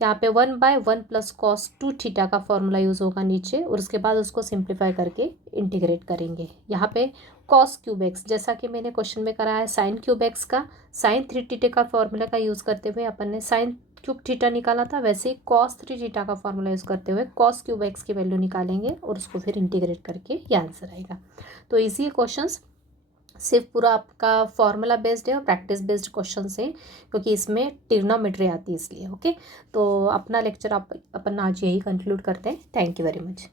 यहाँ पे 1/1 प्लस कॉस 2 थीटा का फॉर्मूला यूज़ होगा नीचे, और उसके बाद उसको सिंप्लीफाई करके इंटीग्रेट करेंगे। यहाँ पे कॉस क्यूब एक्स, जैसा कि मैंने क्वेश्चन में कराया है साइन क्यूब एक्स का, साइन 3 थीटा का फॉर्मूला का यूज़ करते हुए अपन ने साइन क्यूब थीटा निकाला था, वैसे ही कॉस 3 थीटा का फॉर्मूला यूज़ करते हुए कॉस क्यूब एक्स की वैल्यू निकालेंगे, और उसको फिर इंटीग्रेट करके ये आंसर आएगा। तो ईजी क्वेश्चन, सिर्फ पूरा आपका फॉर्मूला बेस्ड है और प्रैक्टिस बेस्ड क्वेश्चन है, क्योंकि इसमें ट्रिग्नोमेट्री आती है इसलिए। ओके, तो अपना लेक्चर अपन आज यही कंक्लूड करते हैं। Thank you very much.